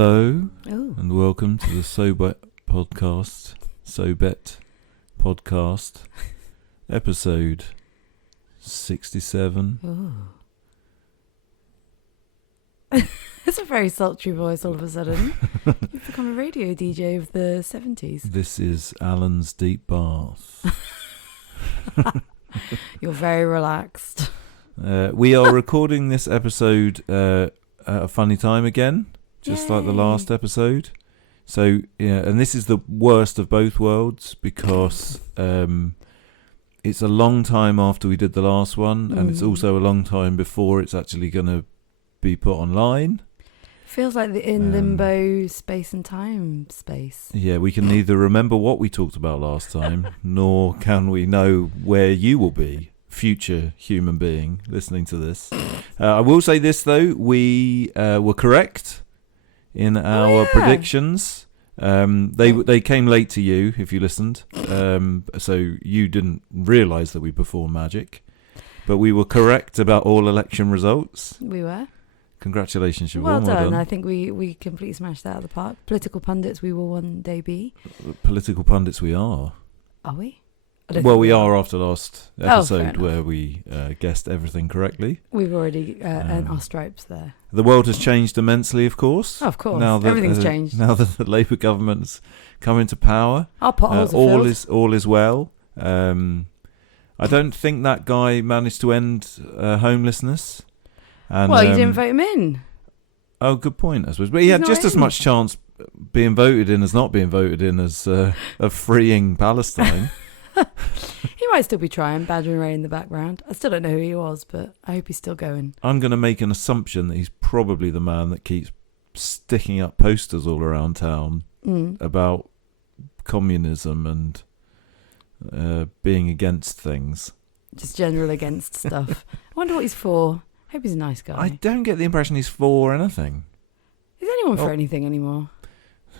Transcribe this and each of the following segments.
Hello, Ooh. and welcome to the Sohbet Podcast, episode 67. It's a very sultry voice all of a sudden. You've become a radio DJ of the 70s. This is Alan's Deep Bath. You're very relaxed. We are recording this episode at a funny time again, just like the last episode. So, yeah, and this is the worst of both worlds because it's a long time after we did the last one, and it's also a long time before it's actually going to be put online. Feels like in limbo space and time space. Yeah, we can neither remember what we talked about last time, nor can we know where you will be, future human being, listening to this. I will say this, though. We were correct in our predictions. They came late to you, if you listened. So you didn't realise that we performed magic. But we were correct about all election results. We were. Congratulations, Siobhan. Well done. I think we completely smashed that out of the park. Political pundits we will one day be. Political pundits we are. Are we? Well, we are after last episode where we guessed everything correctly. We've already earned our stripes there. The world has changed immensely, of course. Oh, of course. Now that, everything's changed. Now that the Labour government's come into power, our potholes are filled. all is well. I don't think that guy managed to end homelessness. And, well, you didn't vote him in. Oh, good point, I suppose. But he had just as much chance being voted in as not being voted in as of freeing Palestine. He might still be trying, badgering Ray in the background. I still don't know who he was, but I hope he's still going. I'm going to make an assumption that he's probably the man that keeps sticking up posters all around town about communism and being against things. Just general against stuff. I wonder what he's for. I hope he's a nice guy. I don't get the impression he's for anything. Is anyone for anything anymore?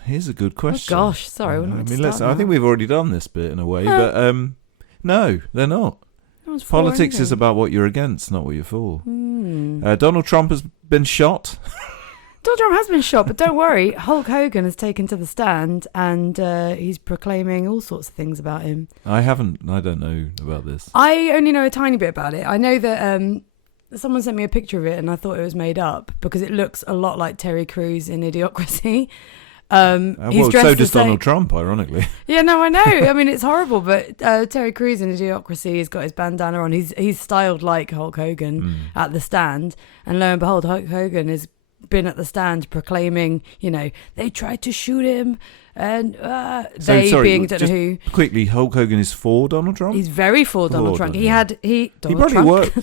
Here's a good question. Oh gosh, sorry. I think we've already done this bit in a way, but no, they're not. No one's Politics for is about what you're against, not what you're for. Mm. Donald Trump has been shot. Donald Trump has been shot, but don't worry. Hulk Hogan has taken to the stand and he's proclaiming all sorts of things about him. I don't know about this. I only know a tiny bit about it. I know that someone sent me a picture of it and I thought it was made up because it looks a lot like Terry Crews in Idiocracy. Well, so does Donald Trump, ironically. Yeah, no, I know. I mean, it's horrible, but Terry Crews in Idiocracy has got his bandana on. He's styled like Hulk Hogan at the stand, and lo and behold, Hulk Hogan has been at the stand proclaiming, they tried to shoot him, and being don't know who. Quickly, Hulk Hogan is for Donald Trump. He's very for Donald Trump. He probably worked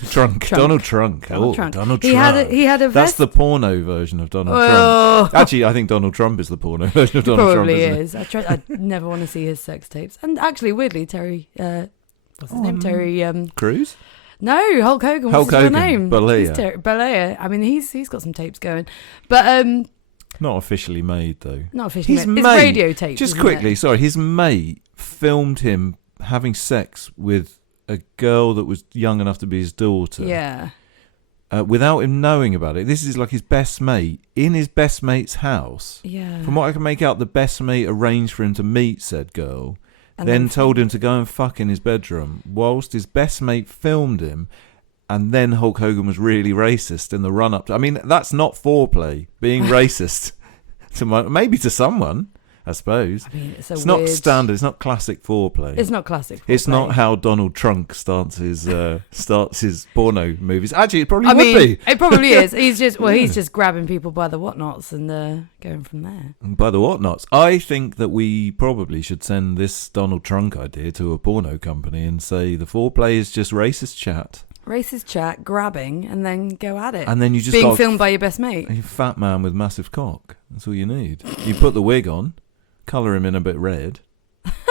Donald Trump. Donald Trump. He had a vest. That's the porno version of Donald Trump. Actually, I think Donald Trump is the porno version of Donald Trump. Probably is. I never want to see his sex tapes. And actually, weirdly, Terry, what's his name? Terry Crews. No, Hulk Hogan. What's his real name? Balea. I mean, he's got some tapes going, but not officially made though. Not officially made. It's radio tapes. Just quickly, sorry. His mate filmed him having sex with a girl that was young enough to be his daughter. Yeah. Without him knowing about it. This is like his best mate in his best mate's house. Yeah. From what I can make out, the best mate arranged for him to meet said girl. And then told him to go and fuck in his bedroom whilst his best mate filmed him, and then Hulk Hogan was really racist in the run-up. I mean, that's not foreplay, being racist maybe to someone, I suppose. I mean, it's not standard, it's not classic foreplay. It's not classic foreplay. It's not how Donald Trump starts his porno movies. Actually, it probably would be. It probably is. He's just grabbing people by the whatnots and going from there. By the whatnots. I think that we probably should send this Donald Trump idea to a porno company and say the foreplay is just racist chat. Racist chat, grabbing, and then go at it. And then you just being filmed by your best mate. A fat man with massive cock. That's all you need. You put the wig on, colour him in a bit red.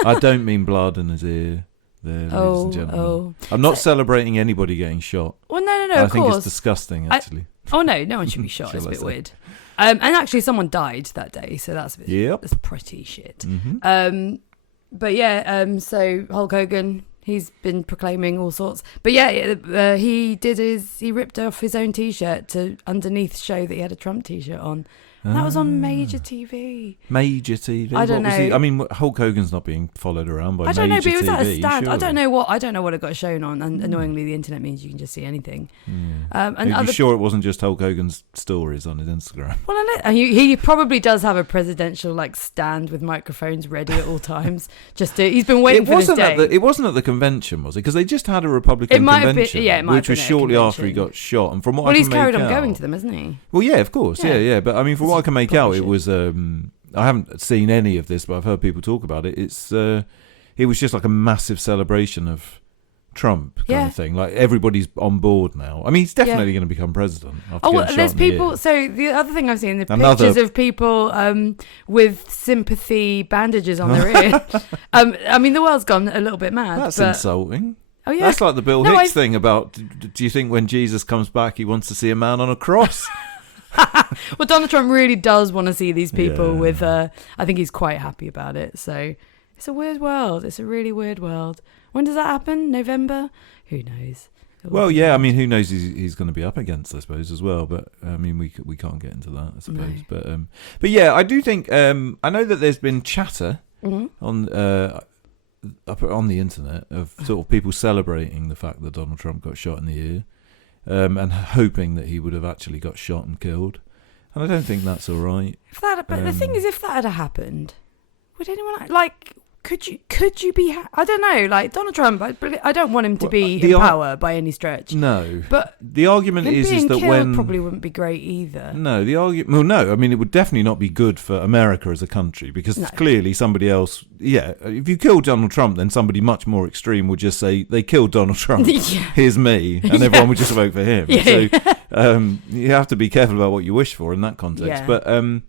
I don't mean blood in his ear there, ladies and gentlemen. I'm not celebrating anybody getting shot. Well, no, I think it's disgusting, actually. No one should be shot. It's a bit weird. And actually, someone died that day, so that's that's pretty shit. Mm-hmm. But yeah, so Hulk Hogan, he's been proclaiming all sorts. But yeah, he ripped off his own T-shirt to underneath show that he had a Trump T-shirt on. That was on major TV. Major TV. I don't know. I mean, Hulk Hogan's not being followed around by major TV. I don't know, but it was at a stand. Surely. I don't know what it got shown on. And annoyingly, the internet means you can just see anything. And are you sure it wasn't just Hulk Hogan's stories on his Instagram? Well, he probably does have a presidential stand with microphones ready at all times. He's been waiting for this day. It wasn't at the convention, was it? Because they just had a Republican convention, which was shortly after he got shot. And from what I can make out, he's carried on going to them, hasn't he? Well, yeah, of course, yeah. But I mean, from what I can make out, it was. I haven't seen any of this, but I've heard people talk about it. It was just like a massive celebration of Trump kind of thing. Like everybody's on board now. I mean, he's definitely going to become president. There's people. So the other thing I've seen, pictures of people with sympathy bandages on their ear. I mean, the world's gone a little bit mad. That's insulting. Oh yeah, that's like the Bill Hicks thing about. Do you think when Jesus comes back, he wants to see a man on a cross? Well, Donald Trump really does want to see these people with. I think he's quite happy about it. So it's a weird world. It's a really weird world. When does that happen? November? Who knows? Well, yeah. I mean, who knows? He's going to be up against, I suppose, as well. But I mean, we can't get into that, I suppose. No. But yeah, I do think. I know that there's been chatter on the internet of sort of people celebrating the fact that Donald Trump got shot in the ear. And hoping that he would have actually got shot and killed. And I don't think that's all right. But the thing is, if that had happened, would anyone could you be? I don't know. Like Donald Trump, I don't want him to be in power by any stretch. No, but the argument is that when probably wouldn't be great either. No, the argument. Well, no. I mean, it would definitely not be good for America as a country because clearly somebody else. Yeah, if you kill Donald Trump, then somebody much more extreme would just say they killed Donald Trump. Here's me, and everyone would just vote for him. Yeah. So you have to be careful about what you wish for in that context. Yeah.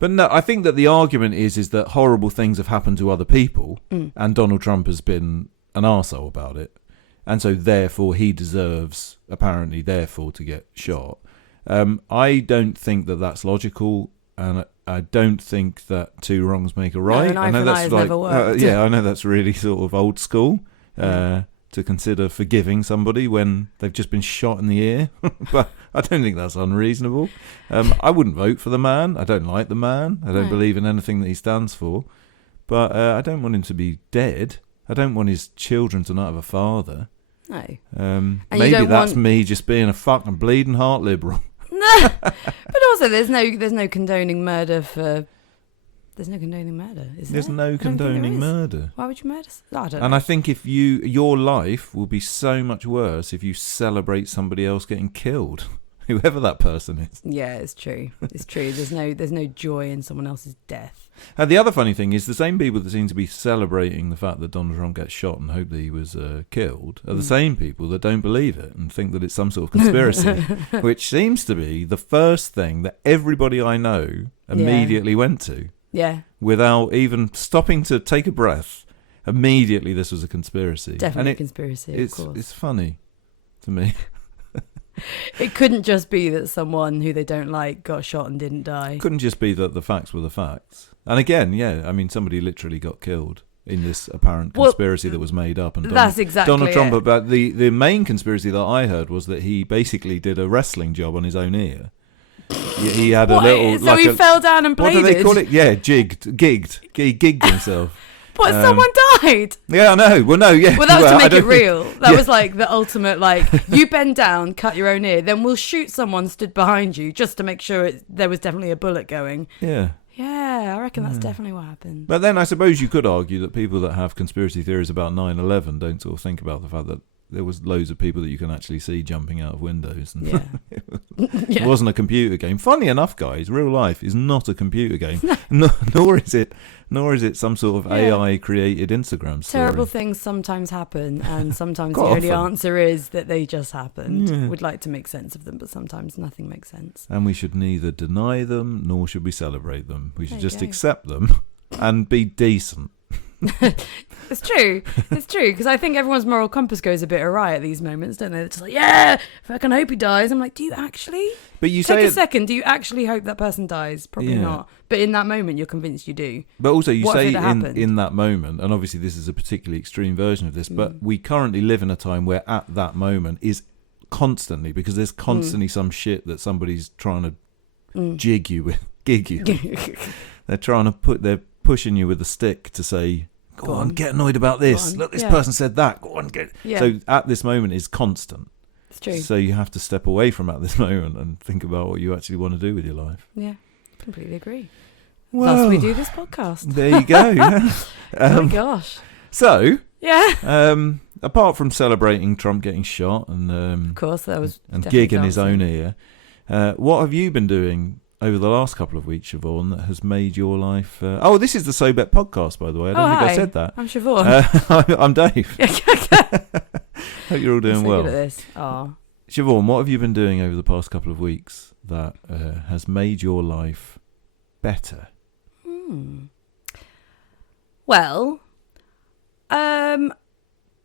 But no, I think that the argument is that horrible things have happened to other people, and Donald Trump has been an arsehole about it, and so therefore he deserves, apparently, therefore, to get shot. I don't think that that's logical, and I don't think that two wrongs make a right. No, I know that's like, never worked. I know that's really sort of old school. To consider forgiving somebody when they've just been shot in the ear. But I don't think that's unreasonable. I wouldn't vote for the man. I don't like the man. I don't believe in anything that he stands for. But I don't want him to be dead. I don't want his children to not have a father. No. Maybe that's me just being a fucking bleeding heart liberal. No. But also there's no condoning murder for... There's no condoning murder, is there? There's no condoning murder. Why would you murder? I don't know. And I think if your life will be so much worse if you celebrate somebody else getting killed, whoever that person is. Yeah, it's true. It's true. There's no joy in someone else's death. And the other funny thing is the same people that seem to be celebrating the fact that Donald Trump gets shot and hope that he was killed are the same people that don't believe it and think that it's some sort of conspiracy, which seems to be the first thing that everybody I know immediately went to. Yeah. Without even stopping to take a breath, immediately this was a conspiracy. Definitely a conspiracy, of course. It's funny to me. It couldn't just be that someone who they don't like got shot and didn't die. It couldn't just be that the facts were the facts. And again, I mean, somebody literally got killed in this apparent conspiracy that was made up. And that's exactly Donald Trump, about the main conspiracy that I heard was that he basically did a wrestling job on his own ear. He had a little... So he fell down and bladed? What do they call it? Yeah, gigged. He gigged himself. What, someone died? Yeah, I know. Well, no, yeah. Well, that was to make it real. That was like the ultimate, you bend down, cut your own ear, then we'll shoot someone stood behind you just to make sure there was definitely a bullet going. Yeah. Yeah, I reckon that's definitely what happened. But then I suppose you could argue that people that have conspiracy theories about 9/11 don't sort of think about the fact that there was loads of people that you can actually see jumping out of windows. And it wasn't a computer game. Funny enough, guys, real life is not a computer game. Nor is it some sort of AI created Instagram story. Terrible things sometimes happen, and sometimes the only answer is that they just happened. Yeah. We'd like to make sense of them, but sometimes nothing makes sense. And we should neither deny them nor should we celebrate them. We should just accept them and be decent. It's true, because I think everyone's moral compass goes a bit awry at these moments, don't they? They're just like, yeah, fucking hope he dies. I'm like, do you actually? But you take a second. Do you actually hope that person dies? Probably not. But in that moment, you're convinced you do. But also, you say in that moment, and obviously this is a particularly extreme version of this, but we currently live in a time where at that moment is constantly, because there's constantly some shit that somebody's trying to gig you with. They're pushing you with a stick to say, go on, get annoyed about this. Look, this person said that. Go on, get. Yeah. So at this moment is constant. It's true. So you have to step away from at this moment and think about what you actually want to do with your life. Yeah, completely agree. Well, thus we do this podcast. There you go. Yeah. Oh my gosh. So, yeah. Apart from celebrating Trump getting shot and of course that was and gig in his own ear, what have you been doing over the last couple of weeks, Siobhan, that has made your life... this is the Sohbet Podcast, by the way. I don't think I said that. I'm Siobhan. I'm Dave. Hope you're all doing well. Good at this. Oh. Siobhan, what have you been doing over the past couple of weeks that has made your life better? Well, at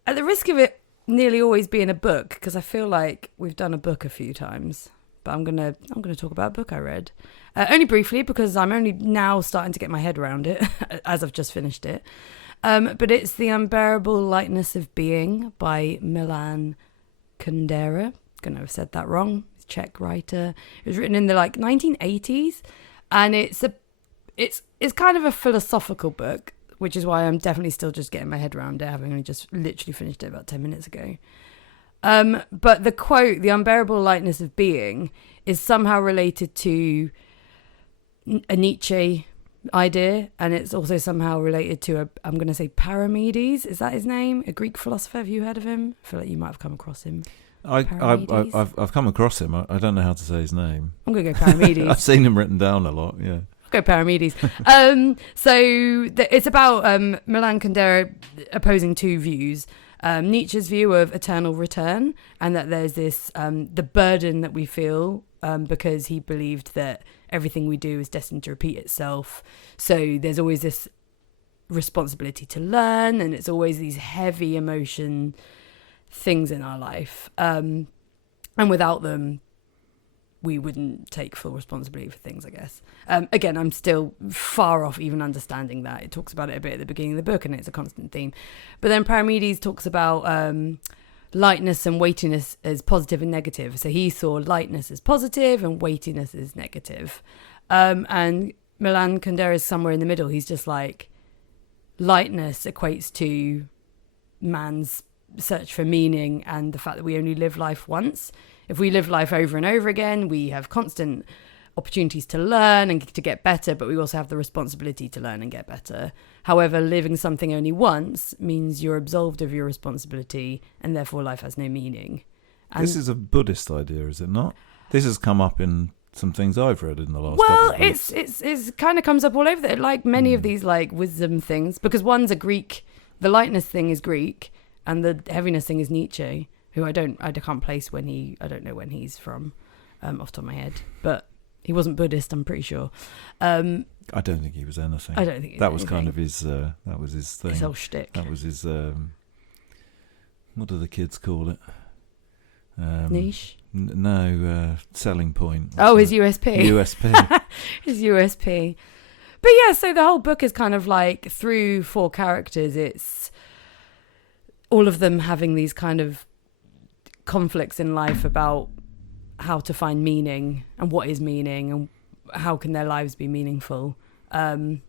the risk of it nearly always being a book, because I feel like we've done a book a few times, but I'm gonna talk about a book I read, only briefly because I'm only now starting to get my head around it as I've just finished it. But it's The Unbearable Lightness of Being by Milan Kundera. Gonna have said that wrong. Czech writer. It was written in the 1980s, and it's kind of a philosophical book, which is why I'm definitely still just getting my head around it, having only just literally finished it about 10 minutes ago. But the quote, "The unbearable lightness of being," is somehow related to a Nietzsche idea, and it's also somehow related to I'm going to say Parmenides. Is that his name? A Greek philosopher. Have you heard of him? I feel like you might have come across him. I've come across him. I don't know how to say his name. I'm going to go Parmenides. I've seen him written down a lot. Yeah. Go Parmenides. It's about Milan Kundera opposing two views. Nietzsche's view of eternal return, and that there's this the burden that we feel because he believed that everything we do is destined to repeat itself. So there's always this responsibility to learn, and it's always these heavy emotion things in our life. And without them, we wouldn't take full responsibility for things, I guess. Again, I'm still far off even understanding that. It talks about it a bit at the beginning of the book, and it's a constant theme. But then Parmenides talks about lightness and weightiness as positive and negative. So he saw lightness as positive and weightiness as negative. And Milan Kundera is somewhere in the middle. He's just like, lightness equates to man's search for meaning and the fact that we only live life once. If we live life over and over again, we have constant opportunities to learn and to get better, but we also have the responsibility to learn and get better. However, living something only once means you're absolved of your responsibility, and therefore life has no meaning. And this is a Buddhist idea, is it not? This has come up in some things I've read in the last couple of weeks. It's kind of comes up all over, like many of these like wisdom things, because one's a Greek, the lightness thing is Greek, and the heaviness thing is Nietzsche, who I can't place I don't know when he's from, off the top of my head, but he wasn't Buddhist, I'm pretty sure. I don't think he was anything. I don't think that was kind of his. That was his thing. His whole shtick. That was his. What do the kids call it? Niche. No, selling point. His USP. USP. His USP. But yeah, so the whole book is kind of like through four characters. It's all of them having these kind of conflicts in life about how to find meaning and what is meaning and how can their lives be meaningful. So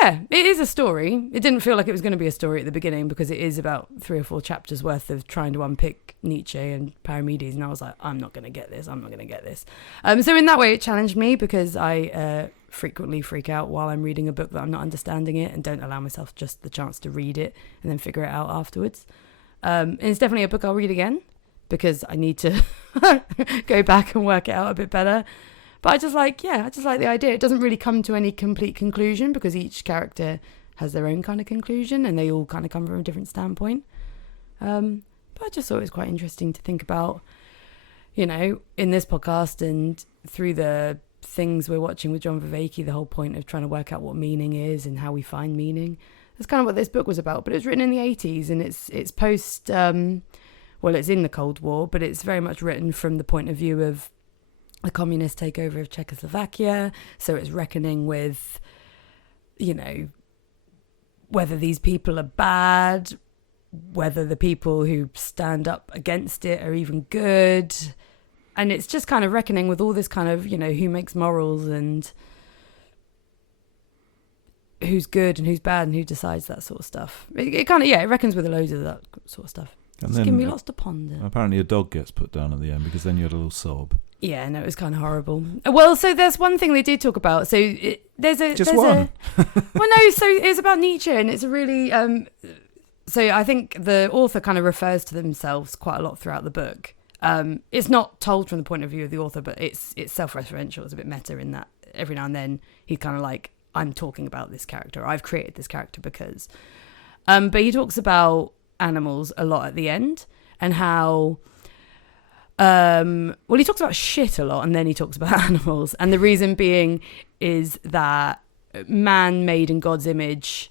yeah, it is a story. It didn't feel like it was going to be a story at the beginning because it is about 3 or 4 chapters worth of trying to unpick Nietzsche and Parmenides, and I was like, I'm not going to get this. So in that way, it challenged me because I frequently freak out while I'm reading a book that I'm not understanding it and don't allow myself just the chance to read it and then figure it out afterwards. And it's definitely a book I'll read again because I need to go back and work it out a bit better. But I just like the idea. It doesn't really come to any complete conclusion because each character has their own kind of conclusion and they all kind of come from a different standpoint. But I just thought it was quite interesting to think about, you know, in this podcast and through the things we're watching with John Vervaeke, the whole point of trying to work out what meaning is and how we find meaning. That's kind of what this book was about. But it was written in the 80s and it's post, it's in the Cold War, but it's very much written from the point of view of the communist takeover of Czechoslovakia. So it's reckoning with, you know, whether these people are bad, whether the people who stand up against it are even good, it's just kind of reckoning with all this kind of, who makes morals and who's good and who's bad and who decides that sort of stuff. It kind of, it reckons with loads of that sort of stuff. It's giving me lots to ponder. Apparently a dog gets put down at the end because then you had a little sob. Yeah, no, it was kind of horrible. Well, so there's one thing they did talk about. So there's one. Well, no, so it's about Nietzsche, and it's a really... so I think the author kind of refers to themselves quite a lot throughout the book. It's not told from the point of view of the author, but it's self-referential. It's a bit meta in that every now and then he's kind of like, I'm talking about this character. I've created this character because... but he talks about animals a lot at the end, and how... well, he talks about shit a lot, and then he talks about animals. And the reason being is that man made in God's image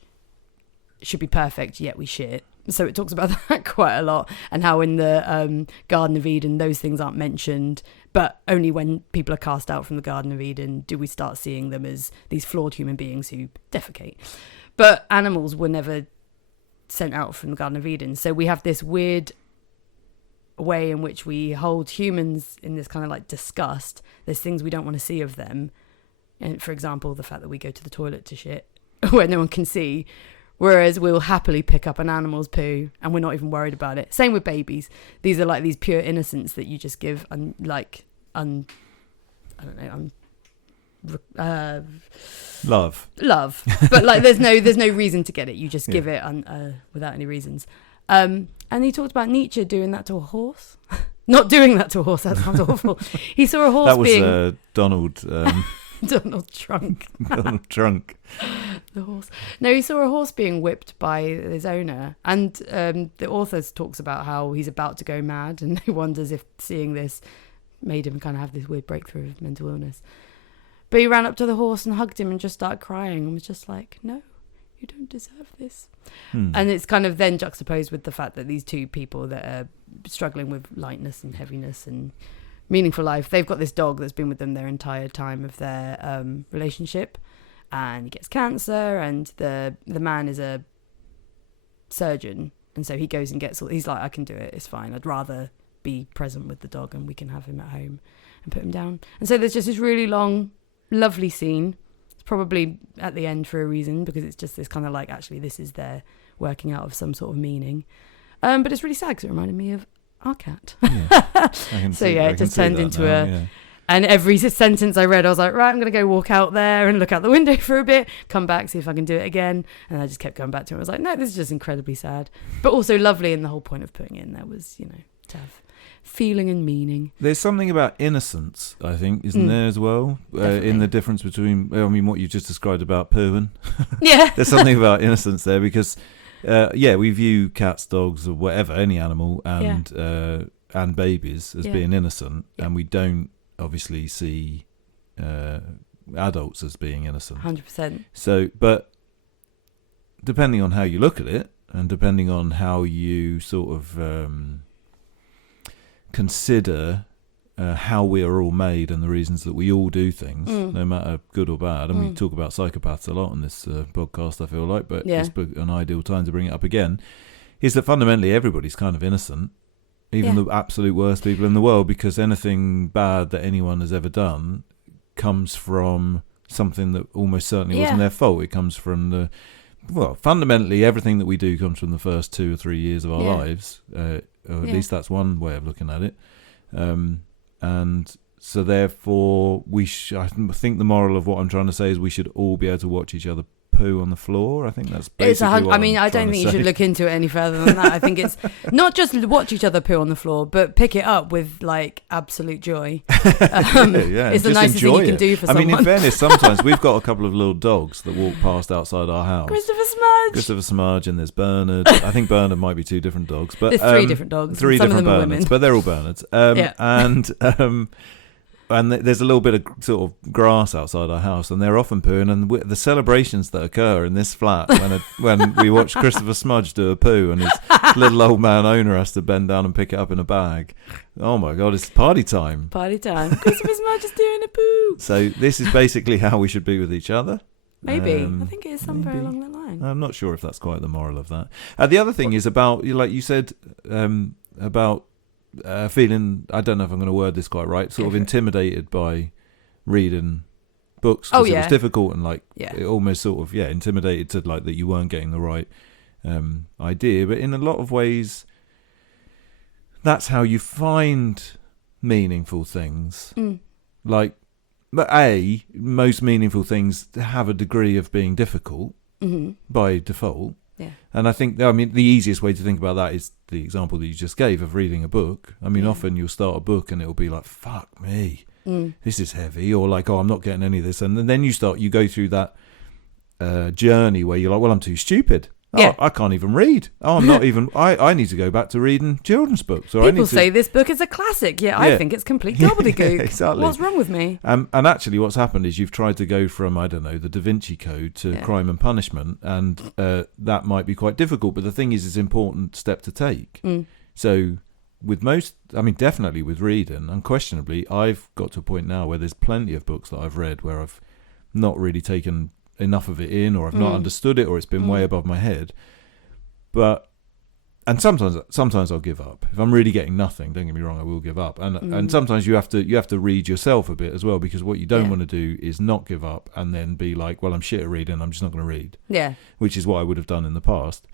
should be perfect, yet we shit. So it talks about that quite a lot, and how in the Garden of Eden, those things aren't mentioned, but only when people are cast out from the Garden of Eden do we start seeing them as these flawed human beings who defecate. But animals were never sent out from the Garden of Eden. So we have this weird way in which we hold humans in this kind of like disgust. There's things we don't want to see of them. And for example, the fact that we go to the toilet to shit where no one can see. Whereas we'll happily pick up an animal's poo and we're not even worried about it. Same with babies. These are like these pure innocents that you just give love. But like there's no reason to get it. You just give it without any reasons. And he talked about Nietzsche doing that to a horse. Not doing that to a horse. That sounds awful. He saw a horse that was Donald. Donald Trunk. Donald Trunk. The horse. No, he saw a horse being whipped by his owner, and the author talks about how he's about to go mad, and he wonders if seeing this made him kind of have this weird breakthrough of mental illness. But he ran up to the horse and hugged him and just started crying and was just like, no, you don't deserve this. And it's kind of then juxtaposed with the fact that these two people that are struggling with lightness and heaviness and meaningful life, they've got this dog that's been with them their entire time of their relationship, and he gets cancer, and the man is a surgeon, and so he goes and gets all, he's like, I can do it, it's fine, I'd rather be present with the dog and we can have him at home and put him down. And so there's just this really long, lovely scene. It's probably at the end for a reason, because it's just this kind of like, actually this is their working out of some sort of meaning. But it's really sad because it reminded me of our cat. So it just turned into and every sentence I read I was like, right, I'm gonna go walk out there and look out the window for a bit, come back, see if I can do it again. And I just kept going back to it. I was like, no, this is just incredibly sad, but also lovely, and the whole point of putting it in there was, to have feeling and meaning. There's something about innocence, I think, isn't there as well, in the difference between, what you just described about pooing. Yeah. There's something about innocence there, because we view cats, dogs, or whatever, any animal, and babies as being innocent, and we don't obviously see adults as being innocent. 100%. So, but depending on how you look at it, and depending on how you sort of consider how we are all made and the reasons that we all do things, no matter good or bad. And we talk about psychopaths a lot on this podcast, I feel like, but it's an ideal time to bring it up again, is that fundamentally everybody's kind of innocent, even the absolute worst people in the world, because anything bad that anyone has ever done comes from something that almost certainly wasn't their fault. It comes from fundamentally everything that we do comes from the first 2 or 3 years of our lives, or at least that's one way of looking at it. And so therefore I think the moral of what I'm trying to say is we should all be able to watch each other poo on the floor. I think that's basically what I don't think you should look into it any further than that. I think it's not just watch each other poo on the floor, but pick it up with like absolute joy. It's the nicest thing you can do for someone. I mean, in fairness, sometimes we've got a couple of little dogs that walk past outside our house. Christopher Smudge, and there's Bernard. I think Bernard might be 2 different dogs, but there's 3 different dogs. 3 some different of them Bernards, are women. but they're all Bernards. And there's a little bit of sort of grass outside our house, and they're often pooing. And the celebrations that occur in this flat when we watch Christopher Smudge do a poo, and his little old man owner has to bend down and pick it up in a bag. Oh my God, it's party time! Party time! Christopher Smudge is doing a poo. So this is basically how we should be with each other. Maybe I think it is somewhere along that line. I'm not sure if that's quite the moral of that. The other thing is about, like you said, about feeling, I don't know if I'm going to word this quite right, sort of intimidated by reading books because it was difficult and like it almost sort of intimidated to like that you weren't getting the right idea. But in a lot of ways, that's how you find meaningful things. Like, but most meaningful things have a degree of being difficult by default. Yeah. And I think, I mean, the easiest way to think about that is the example that you just gave of reading a book. I mean, often you'll start a book and it'll be like, fuck me, this is heavy, or like, oh, I'm not getting any of this. And then you go through that journey where you're like, well, I'm too stupid. Oh, I can't even read. Oh, I'm not even. I need to go back to reading children's books. Or People say this book is a classic. I think it's complete gobbledygook. Exactly. What's wrong with me? And actually, what's happened is you've tried to go from, I don't know, the Da Vinci Code to Crime and Punishment, and that might be quite difficult. But the thing is, it's an important step to take. So with most, I mean, definitely with reading, unquestionably, I've got to a point now where there's plenty of books that I've read where I've not really taken enough of it in, or I've not understood it, or it's been way above my head. And sometimes I'll give up if I'm really getting nothing. Don't get me wrong, I will give up. And sometimes you have to read yourself a bit as well, because what you don't want to do is not give up and then be like, well, I'm shit at reading, I'm just not going to read. Yeah, which is what I would have done in the past.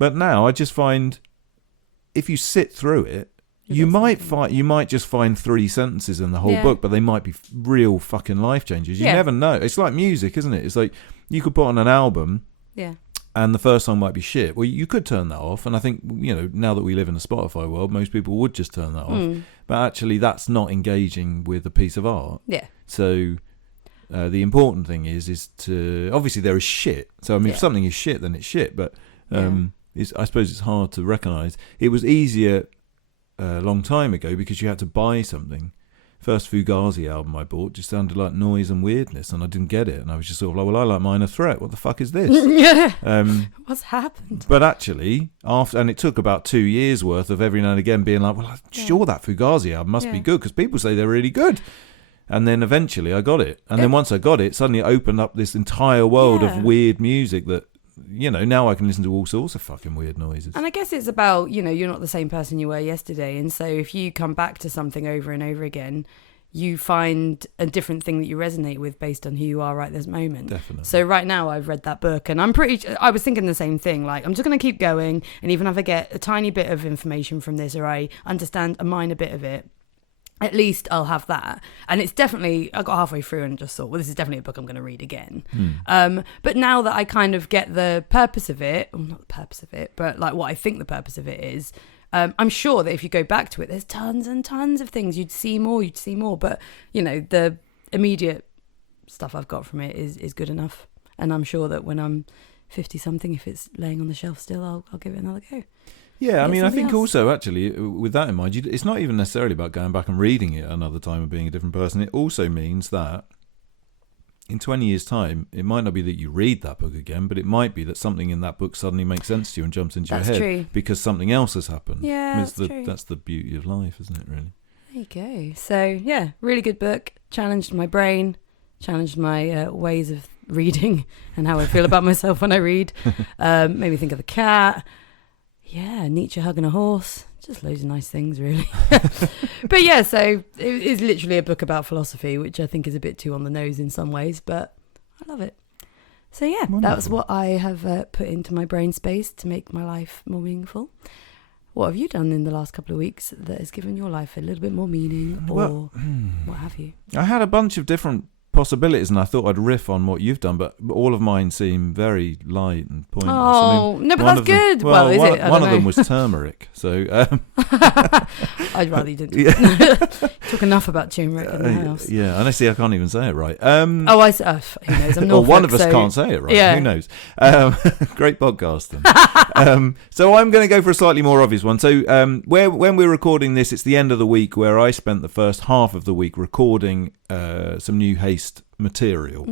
But now I just find if you sit through it, you might just find 3 sentences in the whole book, but they might be real fucking life changers. You never know. It's like music, isn't it? It's like you could put on an album, and the first song might be shit. Well, you could turn that off, and I think, you know, now that we live in a Spotify world, most people would just turn that off. But actually, that's not engaging with a piece of art. Yeah. So the important thing is to, obviously there is shit. So I mean, if something is shit, then it's shit. But I suppose it's hard to recognise. It was easier a long time ago because you had to buy something. First Fugazi album I bought just sounded like noise and weirdness, and I didn't get it, and I was just sort of like, well, I like Minor Threat, what the fuck is this? What's happened? But actually, and it took about 2 years worth of every now and again being like, well, I'm sure that Fugazi album must be good because people say they're really good. And then eventually I got it, and then once I got it, suddenly it opened up this entire world of weird music that, you know, now I can listen to all sorts of fucking weird noises. And I guess it's about, you know, you're not the same person you were yesterday. And so if you come back to something over and over again, you find a different thing that you resonate with based on who you are right this moment. Definitely. So right now I've read that book and I was thinking the same thing. Like, I'm just going to keep going. And even if I get a tiny bit of information from this, or I understand a minor bit of it, at least I'll have that. And it's definitely, I got halfway through and just thought, well, this is definitely a book I'm going to read again. But now that I kind of get the purpose of it, well, not the purpose of it, but like what I think the purpose of it is, I'm sure that if you go back to it, there's tons and tons of things. You'd see more. But, you know, the immediate stuff I've got from it is good enough. And I'm sure that when I'm 50-something, if it's laying on the shelf still, I'll give it another go. Yeah, I mean, I think also, actually, with that in mind, it's not even necessarily about going back and reading it another time and being a different person. It also means that in 20 years' time, it might not be that you read that book again, but it might be that something in that book suddenly makes sense to you and jumps into your head. True. Because something else has happened. Yeah, that's true. That's the beauty of life, isn't it, really? There you go. So, yeah, really good book. Challenged my brain, challenged my ways of reading and how I feel about myself when I read. Made me think of the cat. Yeah, Nietzsche hugging a horse. Just loads of nice things, really. But yeah, so it is literally a book about philosophy, which I think is a bit too on the nose in some ways, but I love it. So yeah, wonderful. That was what I have put into my brain space to make my life more meaningful. What have you done in the last couple of weeks that has given your life a little bit more meaning, or what have you? I had a bunch of different possibilities, and I thought I'd riff on what you've done, but all of mine seem very light and pointless. Oh, I mean, no, but that's good. Well, is it? One of them was turmeric, so I'd rather you didn't. Talk enough about turmeric in the house. Yeah, honestly, I can't even say it right. Who knows? I'm Norfolk, one of us can't say it right. Yeah. Who knows? Great podcasting. So I'm going to go for a slightly more obvious one. So when we're recording this, it's the end of the week where I spent the first half of the week recording some new Haest material.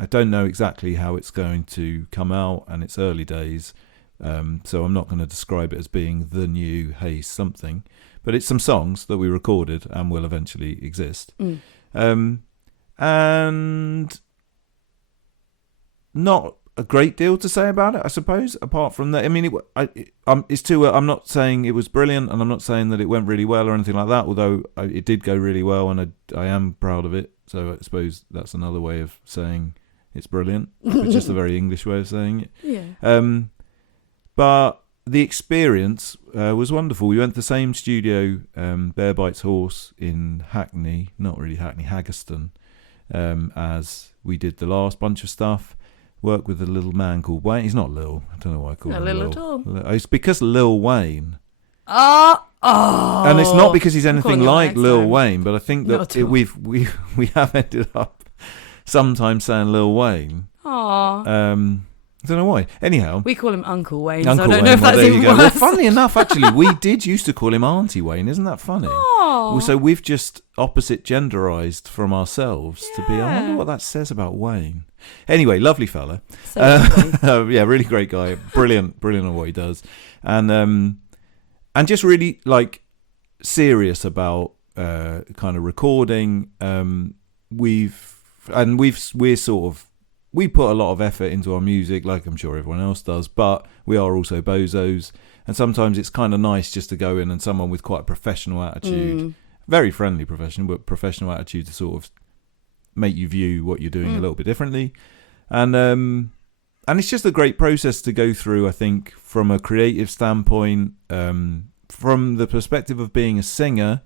I don't know exactly how it's going to come out, and it's early days, so I'm not going to describe it as being the new Haest something, but it's some songs that we recorded and will eventually exist. And not a great deal to say about it, I suppose. Apart from that, I mean, it's too. I'm not saying it was brilliant, and I'm not saying that it went really well or anything like that. Although it did go really well, and I am proud of it. So I suppose that's another way of saying it's brilliant, which is a very English way of saying it. Yeah. But the experience was wonderful. We went to the same studio, Bear Bites Horse in Hackney, not really Hackney, Haggerston, as we did the last bunch of stuff. Worked with a little man called Wayne. He's not Lil. I don't know why I call him Lil at all. It's because Lil Wayne. Oh. And it's not because he's anything like Lil time. Wayne, but I think that we have ended up sometimes saying Lil Wayne. Aww. I don't know why. Anyhow, we call him Uncle Wayne. Uncle so I don't Wayne. know if that's even worse. Well, funnily enough, actually, we did used to call him Auntie Wayne. Isn't that funny? Oh. So we've just opposite genderized from ourselves to be. I wonder what that says about Wayne. Anyway, lovely fella. So lovely. Yeah, really great guy. Brilliant on what he does, and just really like serious about kind of recording. We put a lot of effort into our music, like I'm sure everyone else does, but we are also bozos. And sometimes it's kind of nice just to go in and someone with quite a professional attitude, very friendly professional, but professional attitude to sort of make you view what you're doing a little bit differently. And it's just a great process to go through, I think, from a creative standpoint. From the perspective of being a singer,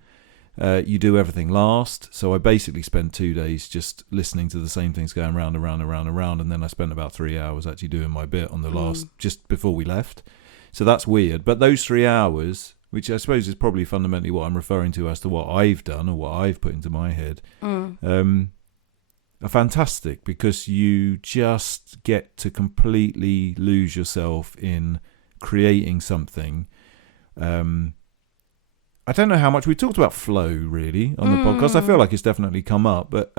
you do everything last. So I basically spent 2 days just listening to the same things going round and round and round and round, and then I spent about 3 hours actually doing my bit on the last, just before we left. So that's weird. But those 3 hours, which I suppose is probably fundamentally what I'm referring to as to what I've done or what I've put into my head, are fantastic, because you just get to completely lose yourself in creating something. I don't know how much we talked about flow really on the podcast. I feel like it's definitely come up, but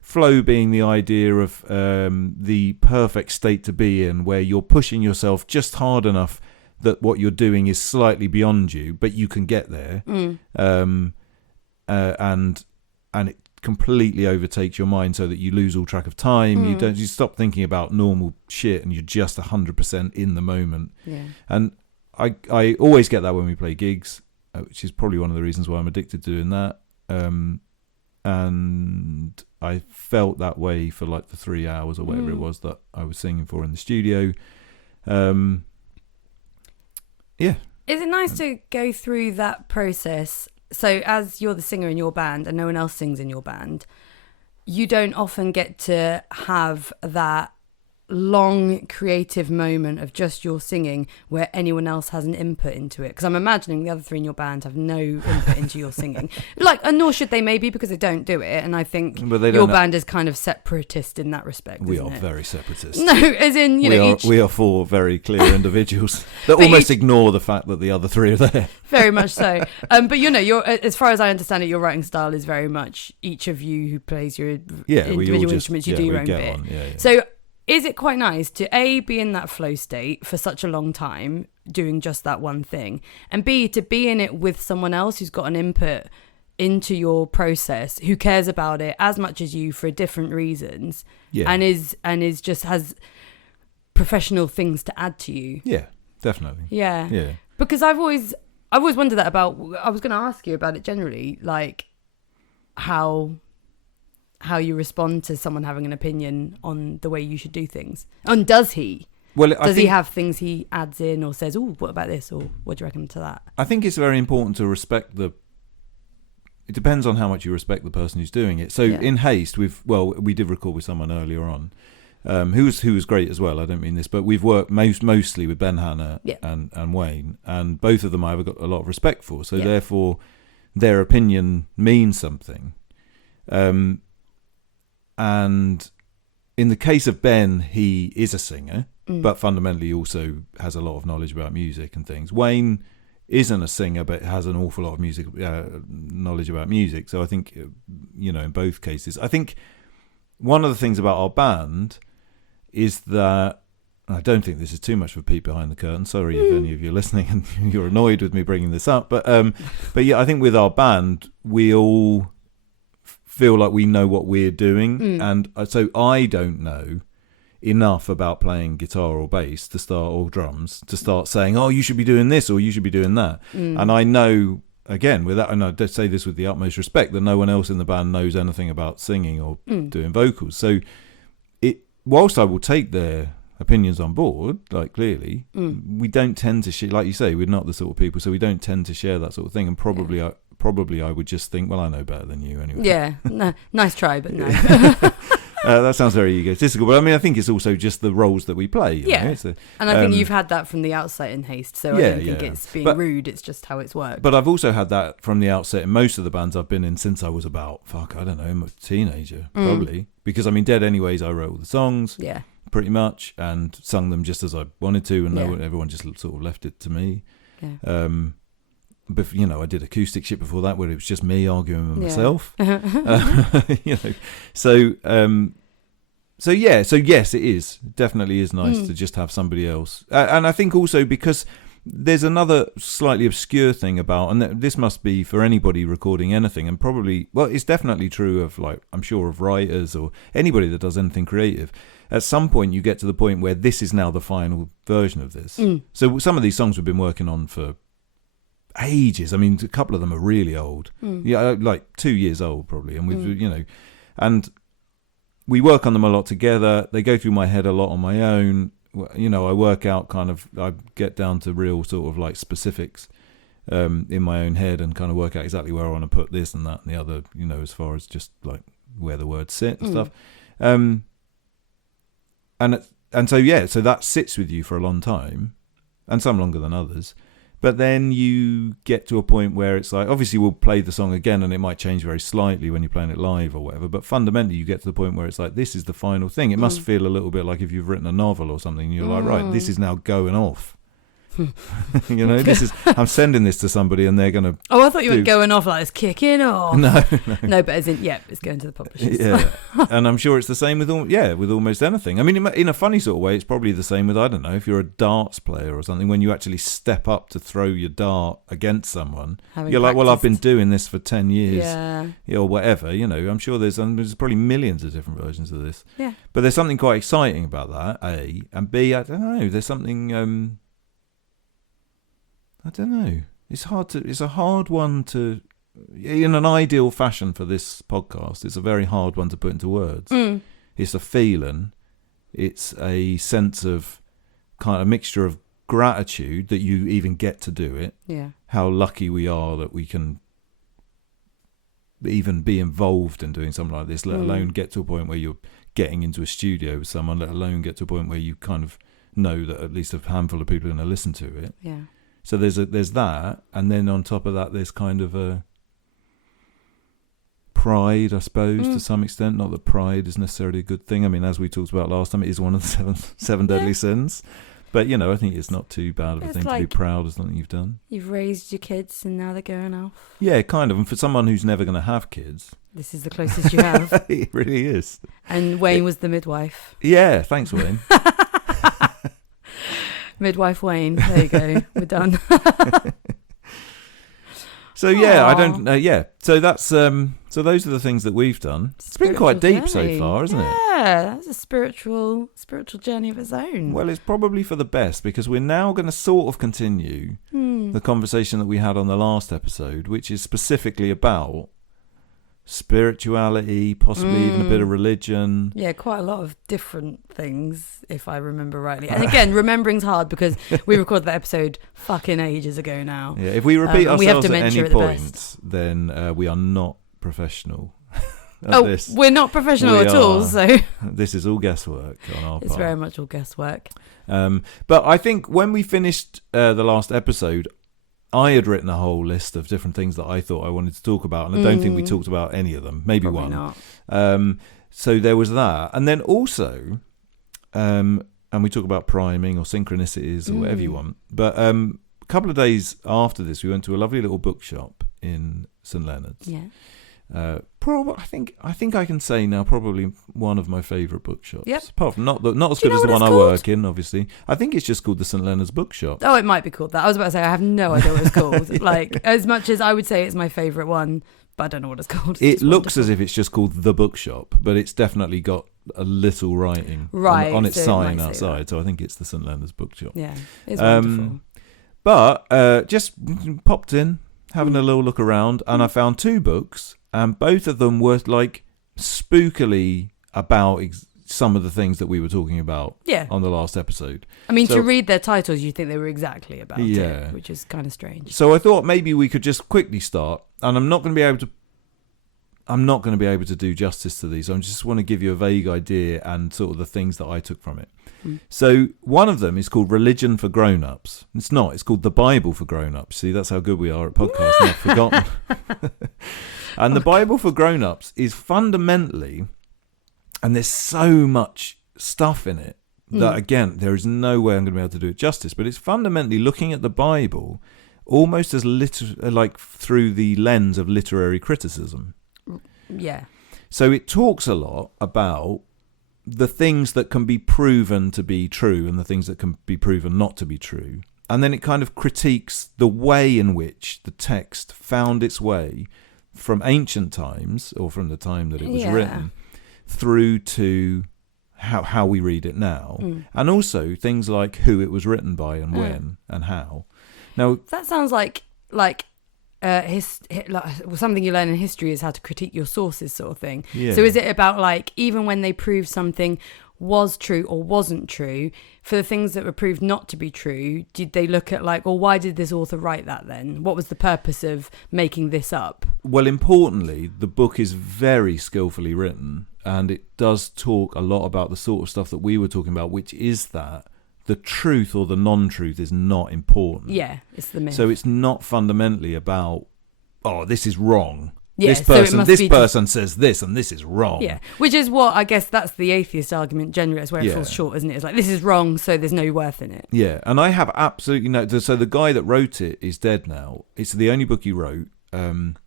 flow being the idea of the perfect state to be in, where you're pushing yourself just hard enough that what you're doing is slightly beyond you, but you can get there, and it completely overtakes your mind so that you lose all track of time. You stop thinking about normal shit and you're just 100% in the moment. Yeah. And I always get that when we play gigs, which is probably one of the reasons why I'm addicted to doing that. And I felt that way for like the 3 hours or whatever it was that I was singing for in the studio. Yeah. Is it nice to go through that process? So as you're the singer in your band and no one else sings in your band, you don't often get to have that long creative moment of just your singing where anyone else has an input into it, because I'm imagining the other three in your band have no input into your singing, and nor should they, maybe, because they don't do it. And I think your band is kind of separatist in that respect. We are very separatist. No, as in we are four very clear individuals that almost ignore the fact that the other three are there. Very much so. But you're, as far as I understand it, your writing style is very much each of you who plays your individual instruments. You do your own bit. So is it quite nice to A, be in that flow state for such a long time doing just that one thing, and B, to be in it with someone else who's got an input into your process, who cares about it as much as you for different reasons, and is just has professional things to add to you? Yeah, definitely. Yeah. Because I've always wondered that about. I was going to ask you about it generally, like how you respond to someone having an opinion on the way you should do things. And does he? Does he have things he adds in or says, "Oh, what about this?" or "What do you reckon to that?" I think it's very important to respect it depends on how much you respect the person who's doing it. So in Haest, we did record with someone earlier on, who was great as well. I don't mean this, but we've worked mostly with Ben Hanna and Wayne, and both of them I've got a lot of respect for. So therefore, their opinion means something. And in the case of Ben, he is a singer, but fundamentally also has a lot of knowledge about music and things. Wayne isn't a singer, but has an awful lot of music knowledge about music. So I think, in both cases, I think one of the things about our band is that, I don't think this is too much of a peek behind the curtain. Sorry if any of you are listening and you're annoyed with me bringing this up, but yeah, I think with our band, we all feel like we know what we're doing, and so I don't know enough about playing guitar or bass to start, or drums, to start saying, oh, you should be doing this or you should be doing that. And I know, again, with that, and I say this with the utmost respect, that no one else in the band knows anything about singing or doing vocals. So whilst I will take their opinions on board, like clearly, we don't tend to share, like you say, we're not the sort of people, so we don't tend to share that sort of thing. And probably I would just think, well, I know better than you anyway. Yeah, no, nice try, but no. That sounds very egotistical, but I mean, I think it's also just the roles that we play. You know? And I think you've had that from the outset in Haest, so I don't think it's being rude, it's just how it's worked. But I've also had that from the outset in most of the bands I've been in since I was about, I don't know, I'm a teenager, probably. Because, I mean, Dead Anyways, I wrote all the songs, pretty much, and sung them just as I wanted to, and everyone just sort of left it to me. Yeah. But, you know, I did acoustic shit before that where it was just me arguing with myself. You know, so yes, it is. Definitely is nice to just have somebody else. And I think also because there's another slightly obscure thing about, and this must be for anybody recording anything, and probably, well, it's definitely true of, like, I'm sure of writers or anybody that does anything creative. At some point, you get to the point where this is now the final version of this. So some of these songs we've been working on for ages. I mean, a couple of them are really old. Yeah, like 2 years old probably. And we've, you know, and we work on them a lot together. They go through my head a lot on my own. You know, I work out I get down to real sort of like specifics in my own head and kind of work out exactly where I want to put this and that and the other, you know, as far as just like where the words sit and stuff. And so that sits with you for a long time, and some longer than others. But then you get to a point where it's like, obviously we'll play the song again and it might change very slightly when you're playing it live or whatever. But fundamentally you get to the point where it's like, this is the final thing. It must feel a little bit like if you've written a novel or something, you're like, right, this is now going off. You know, I'm sending this to somebody and they're going to... Oh, I thought you were going off like it's kicking off. No, but as in, it's going to the publishers. Yeah, and I'm sure it's the same with almost anything. I mean, in a funny sort of way, it's probably the same with, I don't know, if you're a darts player or something, when you actually step up to throw your dart against someone, you're like, well, I've been doing this for 10 years or whatever, you know. I'm sure there's probably millions of different versions of this. Yeah. But there's something quite exciting about that, A, and B, I don't know, there's something... I don't know. It's a hard one to, in an ideal fashion for this podcast, it's a very hard one to put into words. It's a feeling. It's a sense of kind of mixture of gratitude that you even get to do it. Yeah. How lucky we are that we can even be involved in doing something like this, let alone get to a point where you're getting into a studio with someone, let alone get to a point where you kind of know that at least a handful of people are going to listen to it. Yeah. So there's that, and then on top of that, there's kind of a pride, I suppose, to some extent. Not that pride is necessarily a good thing. I mean, as we talked about last time, it is one of the seven deadly sins. But, you know, I think it's not too bad of a thing to be proud of something you've done. You've raised your kids and now they're going off. Yeah, kind of. And for someone who's never going to have kids... This is the closest you have. It really is. And Wayne was the midwife. Yeah, thanks, Wayne. Midwife Wayne. There you go. We're done. So yeah, I don't. So that's so those are the things that we've done. It's been quite deep so far, isn't it? Yeah, that's a spiritual journey of its own. Well, it's probably for the best because we're now going to sort of continue the conversation that we had on the last episode, which is specifically about spirituality, possibly even a bit of religion. Yeah, quite a lot of different things, if I remember rightly. And again, remembering's hard because we recorded that episode fucking ages ago now. Yeah, if we repeat ourselves at any point, then we are not professional at this. We're not professional at all, so... This is all guesswork on our part. It's very much all guesswork. But I think when we finished the last episode, I had written a whole list of different things that I thought I wanted to talk about, and I don't think we talked about any of them. Maybe probably one. Not. So there was that. And then also, and we talk about priming or synchronicities or whatever you want. But a couple of days after this, we went to a lovely little bookshop in St Leonard's. Yeah. I think I can say now probably one of my favourite bookshops. Yep. Apart from not as good as the one I work in, obviously. I think it's just called the St Leonard's Bookshop. Oh, it might be called that. I was about to say I have no idea what it's called. Yeah. Like, as much as I would say it's my favourite one, but I don't know what it's called. It looks as if it's just called the bookshop, but it's definitely got a little writing on its sign outside. So I think it's the St Leonard's Bookshop. Yeah, it's wonderful. But just popped in, having a little look around, and I found 2 books, and both of them were like spookily about some of the things that we were talking about on the last episode. I mean, to read their titles, you think they were exactly about it, which is kind of strange. So I thought maybe we could just quickly start, and I'm not going to be able to do justice to these. I just want to give you a vague idea and sort of the things that I took from it. So one of them is called Religion for Grown-Ups. It's not. It's called The Bible for Grown-Ups. See, that's how good we are at podcasting. I've forgotten. And The Bible for Grown-Ups is fundamentally, and there's so much stuff in it that, again, there is no way I'm going to be able to do it justice, but it's fundamentally looking at the Bible almost as like through the lens of literary criticism. Yeah. So it talks a lot about the things that can be proven to be true and the things that can be proven not to be true. And then it kind of critiques the way in which the text found its way from ancient times, or from the time that it was written, through to how we read it now. And also things like who it was written by and when and how. Now that sounds like something you learn in history is how to critique your sources, sort of thing. Yeah. So is it about, like, even when they prove something was true or wasn't true, for the things that were proved not to be true, did they look at, like, well, why did this author write that then? What was the purpose of making this up? Well, importantly, the book is very skillfully written, and it does talk a lot about the sort of stuff that we were talking about, which is that the truth or the non-truth is not important. Yeah, it's the myth. So it's not fundamentally about, oh, this is wrong. Yeah, this person says this and this is wrong. Yeah, which is what, I guess that's the atheist argument generally. It's where it falls short, isn't it? It's like, this is wrong, so there's no worth in it. Yeah, and I have absolutely no... So the guy that wrote it is dead now. It's the only book he wrote. And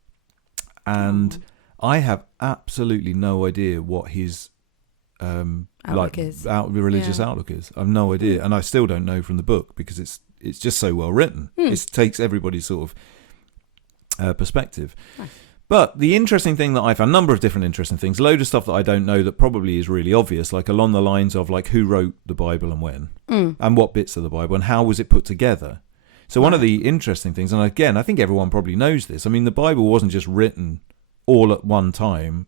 I have absolutely no idea what his... religious outlook is. I've no idea, and I still don't know from the book because it's just so well written. It takes everybody's sort of perspective. Nice. But the interesting thing that I found, a number of different interesting things, load of stuff that I don't know that probably is really obvious, like along the lines of like who wrote the Bible and when, and what bits of the Bible and how was it put together. So one of the interesting things, and again, I think everyone probably knows this. I mean, the Bible wasn't just written all at one time.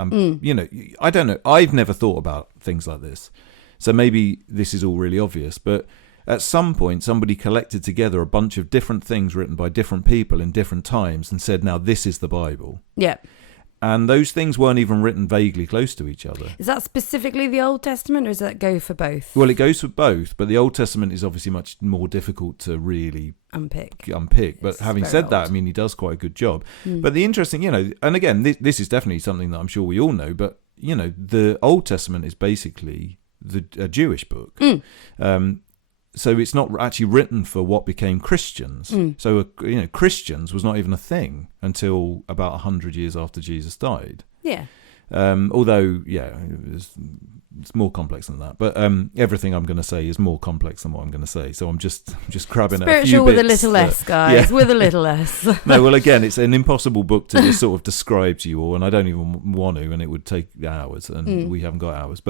You know, I don't know. I've never thought about things like this. So maybe this is all really obvious. But at some point, somebody collected together a bunch of different things written by different people in different times and said, now this is the Bible. Yeah. And those things weren't even written vaguely close to each other. Is that specifically the Old Testament, or does that go for both? Well, it goes for both, but the Old Testament is obviously much more difficult to really unpick. But it's having said that, I mean, he does quite a good job. But the interesting, you know, and again, this is definitely something that I'm sure we all know, but, you know, the Old Testament is basically a Jewish book. So it's not actually written for what became Christians. So, you know, Christians was not even a thing until about 100 years after Jesus died. Yeah. Although, yeah, it's more complex than that. But everything I'm going to say is more complex than what I'm going to say. So I'm just grabbing at a few bits. Spiritual with a little less, guys. Yeah. With a little less. No, well, again, it's an impossible book to just sort of describe to you all, and I don't even want to, and it would take hours, and we haven't got hours.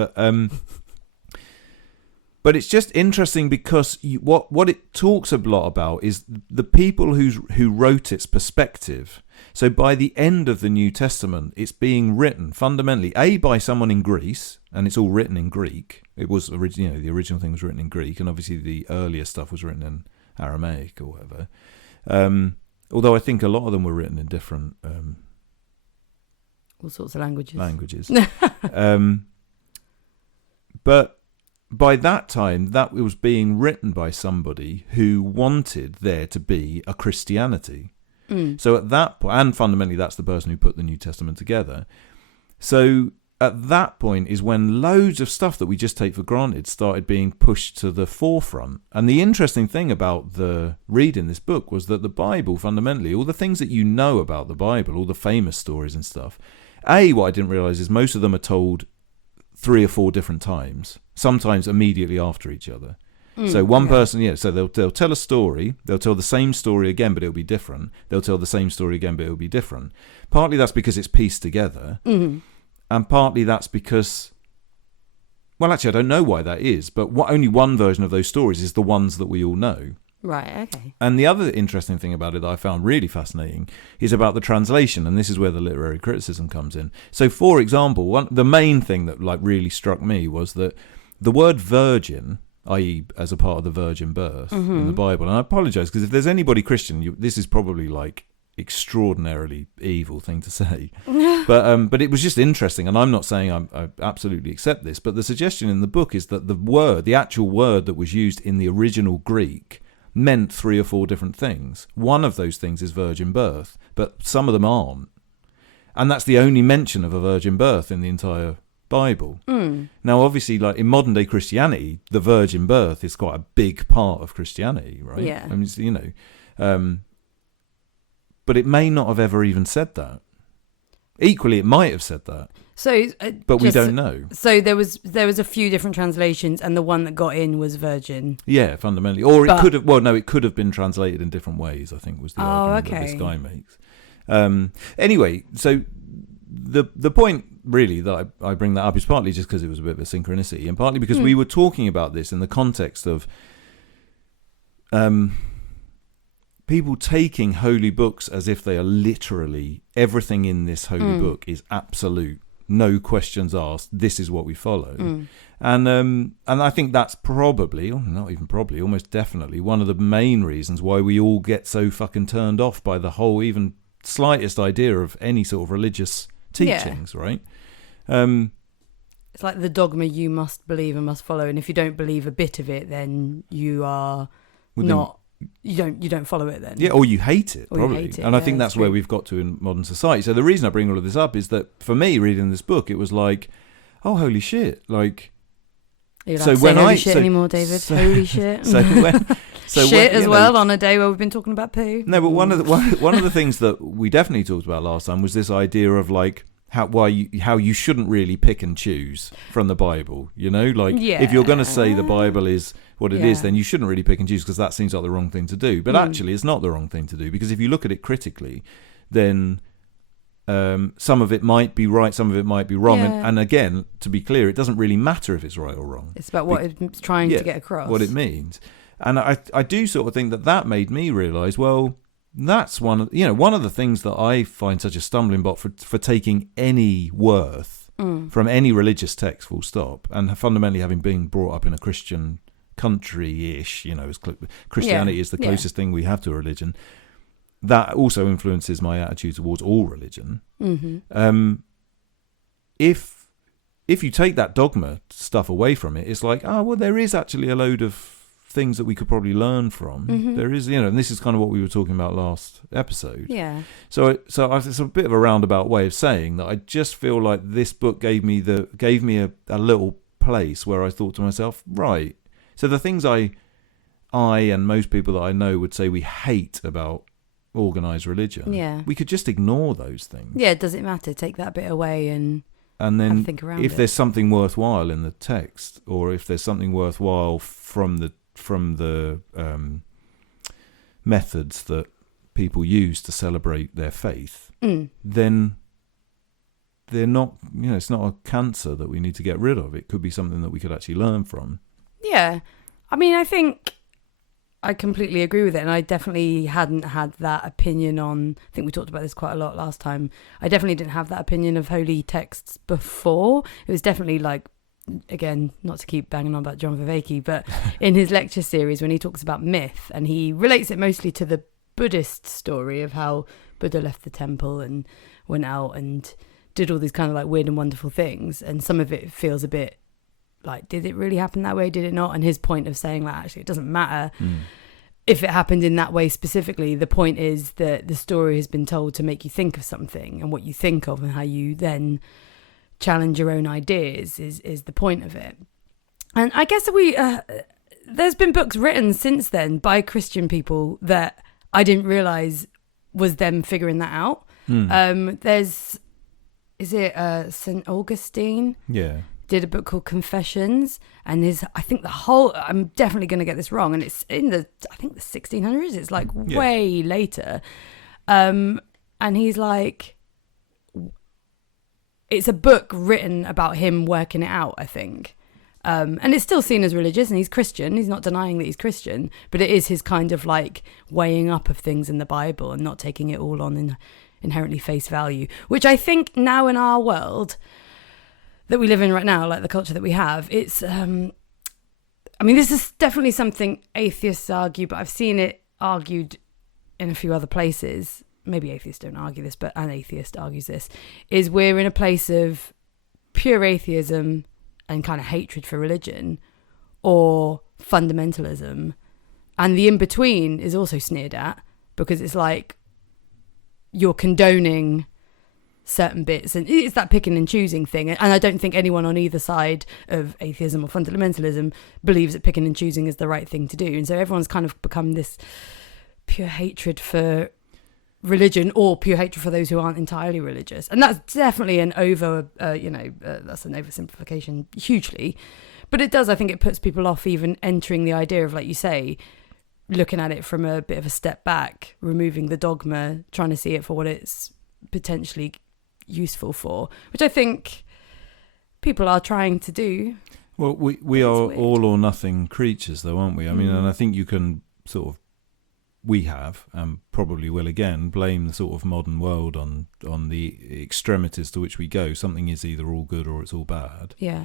But it's just interesting because what it talks a lot about is the people who wrote its perspective. So by the end of the New Testament, it's being written fundamentally by someone in Greece, and it's all written in Greek. It was the original thing was written in Greek, and obviously the earlier stuff was written in Aramaic or whatever. Although I think a lot of them were written in different all sorts of languages. But by that time, that was being written by somebody who wanted there to be a Christianity. So at that point, and fundamentally that's the person who put the New Testament together. So at that point is when loads of stuff that we just take for granted started being pushed to the forefront. And the interesting thing about the reading this book was that the Bible, fundamentally, all the things that you know about the Bible, all the famous stories and stuff, what I didn't realise is most of them are told 3 or 4 different times, sometimes immediately after each other. So one person, so they'll tell a story, they'll tell the same story again, but it'll be different. They'll tell the same story again, but it'll be different. Partly that's because it's pieced together, and partly that's because, well, actually, I don't know why that is, but only one version of those stories is the ones that we all know. Right, okay. And the other interesting thing about it that I found really fascinating is about the translation, and this is where the literary criticism comes in. So, for example, the main thing that like really struck me was that the word virgin, i.e. as a part of the virgin birth in the Bible. And I apologise, because if there's anybody Christian, this is probably like extraordinarily evil thing to say. But it was just interesting, and I'm not saying I absolutely accept this, but the suggestion in the book is that the actual word that was used in the original Greek meant 3 or 4 different things. One of those things is virgin birth, but some of them aren't. And that's the only mention of a virgin birth in the entire Bible. Now, obviously, like in modern day Christianity, the virgin birth is quite a big part of Christianity, right? Yeah. I mean, but it may not have ever even said that. Equally, it might have said that. So, but we don't know. So there was a few different translations, and the one that got in was virgin. Yeah, fundamentally, or it could have. Well, no, it could have been translated in different ways. I think was the argument that this guy makes. Anyway, so the point really that I bring that up is partly just because it was a bit of a synchronicity, and partly because we were talking about this in the context of people taking holy books as if they are literally everything in this holy book is absolute, no questions asked. This is what we follow, and I think that's probably, or not even probably, almost definitely one of the main reasons why we all get so fucking turned off by the whole even slightest idea of any sort of religious teachings, right? It's like the dogma you must believe and must follow, and if you don't believe a bit of it, then you are you don't follow it then. Yeah, or you hate it, probably. You hate it, and I think that's where we've got to in modern society. So the reason I bring all of this up is that for me, reading this book, it was like, oh, holy shit. Like, you don't say holy shit anymore, David. Holy shit. Shit as well on a day where we've been talking about poo. No, but one of the things that we definitely talked about last time was this idea of like how you shouldn't really pick and choose from the Bible. You know, like if you're going to say the Bible is what it is, then you shouldn't really pick and choose, because that seems like the wrong thing to do. But actually, it's not the wrong thing to do, because if you look at it critically, then some of it might be right, some of it might be wrong. And again, to be clear, it doesn't really matter if it's right or wrong. It's about what it's trying to get across. What it means. And I do sort of think that made me realise, well, that's one of the things that I find such a stumbling block for taking any worth from any religious text, full stop, and fundamentally having been brought up in a Christian country-ish, as Christianity is the closest thing we have to a religion. That also influences my attitude towards all religion. If you take that dogma stuff away from it, it's like, oh, well, there is actually a load of things that we could probably learn from. There is, and this is kind of what we were talking about last episode. Yeah. So it's a bit of a roundabout way of saying that I just feel like this book gave me a little place where I thought to myself, right. So the things I and most people that I know would say we hate about organised religion, we could just ignore those things. Yeah, does it matter? Take that bit away and then think around if there's something worthwhile in the text, or if there's something worthwhile from the methods that people use to celebrate their faith, then they're not, it's not a cancer that we need to get rid of. It could be something that we could actually learn from. Yeah. I mean, I think I completely agree with it, and I definitely hadn't had that opinion on, I think we talked about this quite a lot last time, I definitely didn't have that opinion of holy texts before. It was definitely like, again, not to keep banging on about John Viveki, but in his lecture series when he talks about myth, and he relates it mostly to the Buddhist story of how Buddha left the temple and went out and did all these kind of like weird and wonderful things, and some of it feels a bit like, did it really happen that way? Did it not? And his point of saying, like, actually, it doesn't matter if it happened in that way specifically. The point is that the story has been told to make you think of something, and what you think of and how you then challenge your own ideas is the point of it. And I guess there's been books written since then by Christian people that I didn't realise was them figuring that out. There's is it St. Augustine? Yeah. Did a book called Confessions, and I think I'm definitely going to get this wrong, and it's in the 1600s. It's like way later. And he's like, it's a book written about him working it out, I think. And it's still seen as religious, and he's Christian. He's not denying that he's Christian, but it is his kind of like weighing up of things in the Bible and not taking it all on in inherently face value, which I think now in our world that we live in right now, like the culture that we have, it's, I mean, this is definitely something atheists argue, but I've seen it argued in a few other places. Maybe atheists don't argue this, but an atheist argues this, is we're in a place of pure atheism and kind of hatred for religion, or fundamentalism. And the in-between is also sneered at, because it's like you're condoning certain bits, and it's that picking and choosing thing. And I don't think anyone on either side of atheism or fundamentalism believes that picking and choosing is the right thing to do. And so everyone's kind of become this pure hatred for religion, or pure hatred for those who aren't entirely religious. And that's definitely an that's an oversimplification hugely. But it does, I think it puts people off even entering the idea of, like you say, looking at it from a bit of a step back, removing the dogma, trying to see it for what it's potentially useful for, which I think people are trying to do. Well, we are all or nothing creatures, though, aren't we? I mean, and I think you can we have, and probably will again, blame the sort of modern world on the extremities to which we go. Something is either all good or it's all bad. Yeah.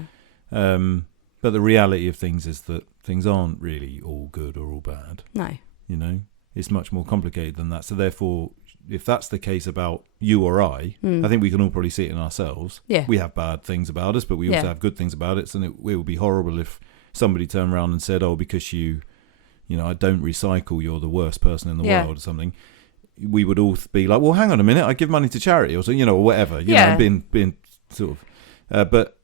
But the reality of things is that things aren't really all good or all bad. No. You know, it's much more complicated than that. So therefore, if that's the case about you or I think we can all probably see it in ourselves. Yeah. We have bad things about us, but we also have good things about it. And it would be horrible if somebody turned around and said, oh, because I don't recycle, you're the worst person in the world or something. We would all be like, well, hang on a minute, I give money to charity or so, or whatever. You know, being sort of, but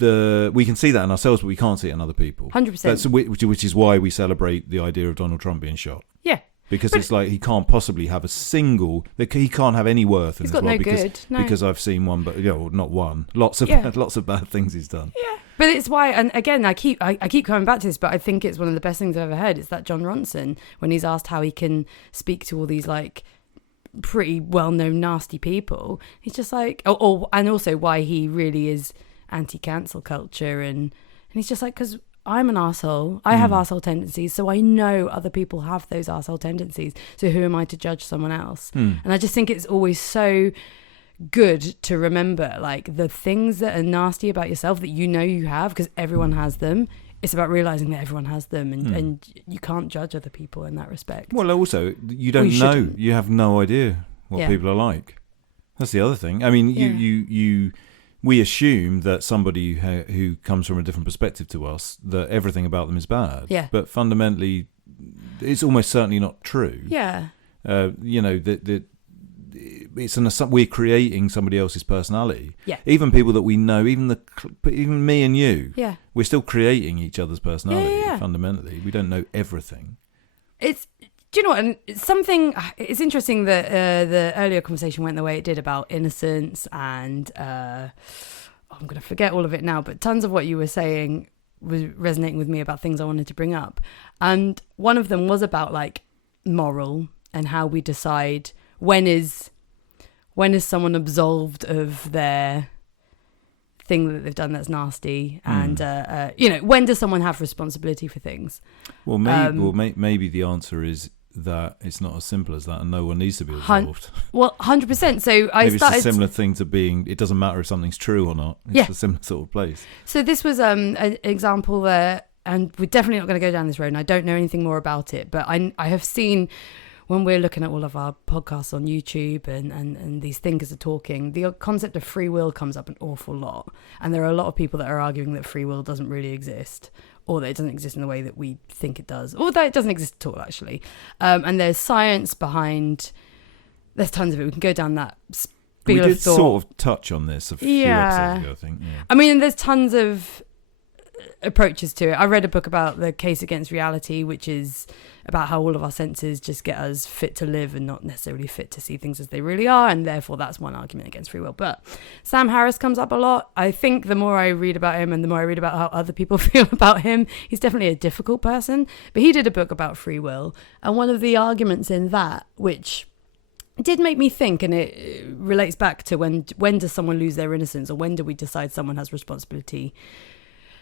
we can see that in ourselves, but we can't see it in other people. 100%. Which is why we celebrate the idea of Donald Trump being shot. Yeah. Because it's like he can't possibly have he can't have any worth in this world because I've seen one, but not one. Lots of bad things he's done. Yeah. But it's why, and again, I keep coming back to this, but I think it's one of the best things I've ever heard. It's that John Ronson, when he's asked how he can speak to all these like pretty well-known nasty people, he's just like, and also why he really is anti-cancel culture, and he's just like, because I'm an arsehole. I have arsehole tendencies, so I know other people have those arsehole tendencies. So who am I to judge someone else? And I just think it's always so good to remember, like, the things that are nasty about yourself that you have, because everyone has them. It's about realizing that everyone has them, and you can't judge other people in that respect. Well, also, you don't know. You have no idea what people are like. That's the other thing. I mean, we assume that somebody who comes from a different perspective to us, that everything about them is bad. Yeah. But fundamentally, it's almost certainly not true. Yeah. We're creating somebody else's personality. Yeah. Even people that we know, even me and you. Yeah. We're still creating each other's personality. Yeah. Fundamentally, we don't know everything. Do you know what? And it's interesting that the earlier conversation went the way it did about innocence, and I'm going to forget all of it now, but tons of what you were saying was resonating with me about things I wanted to bring up. And one of them was about like moral and how we decide when is someone absolved of their thing that they've done that's nasty, and when does someone have responsibility for things? Well, maybe the answer is that it's not as simple as that, and no one needs to be absolved. 100%. So it's a similar thing to being, it doesn't matter if something's true or not. It's a similar sort of place. So this was an example there, and we're definitely not going to go down this road, and I don't know anything more about it, but I have seen, when we're looking at all of our podcasts on YouTube and these thinkers are talking, the concept of free will comes up an awful lot. And there are a lot of people that are arguing that free will doesn't really exist, or that it doesn't exist in the way that we think it does, or that it doesn't exist at all, actually. And there's science behind, there's tons of it. We can go down that spiel of thought. We did sort of touch on this a few episodes ago, I think. Yeah. I mean, there's tons of approaches to it. I read a book about the case against reality, which is about how all of our senses just get us fit to live and not necessarily fit to see things as they really are, and therefore that's one argument against free will. But Sam Harris comes up a lot. I think the more I read about him and the more I read about how other people feel about him, he's definitely a difficult person. But he did a book about free will, and one of the arguments in that, which did make me think, and it relates back to when does someone lose their innocence, or when do we decide someone has responsibility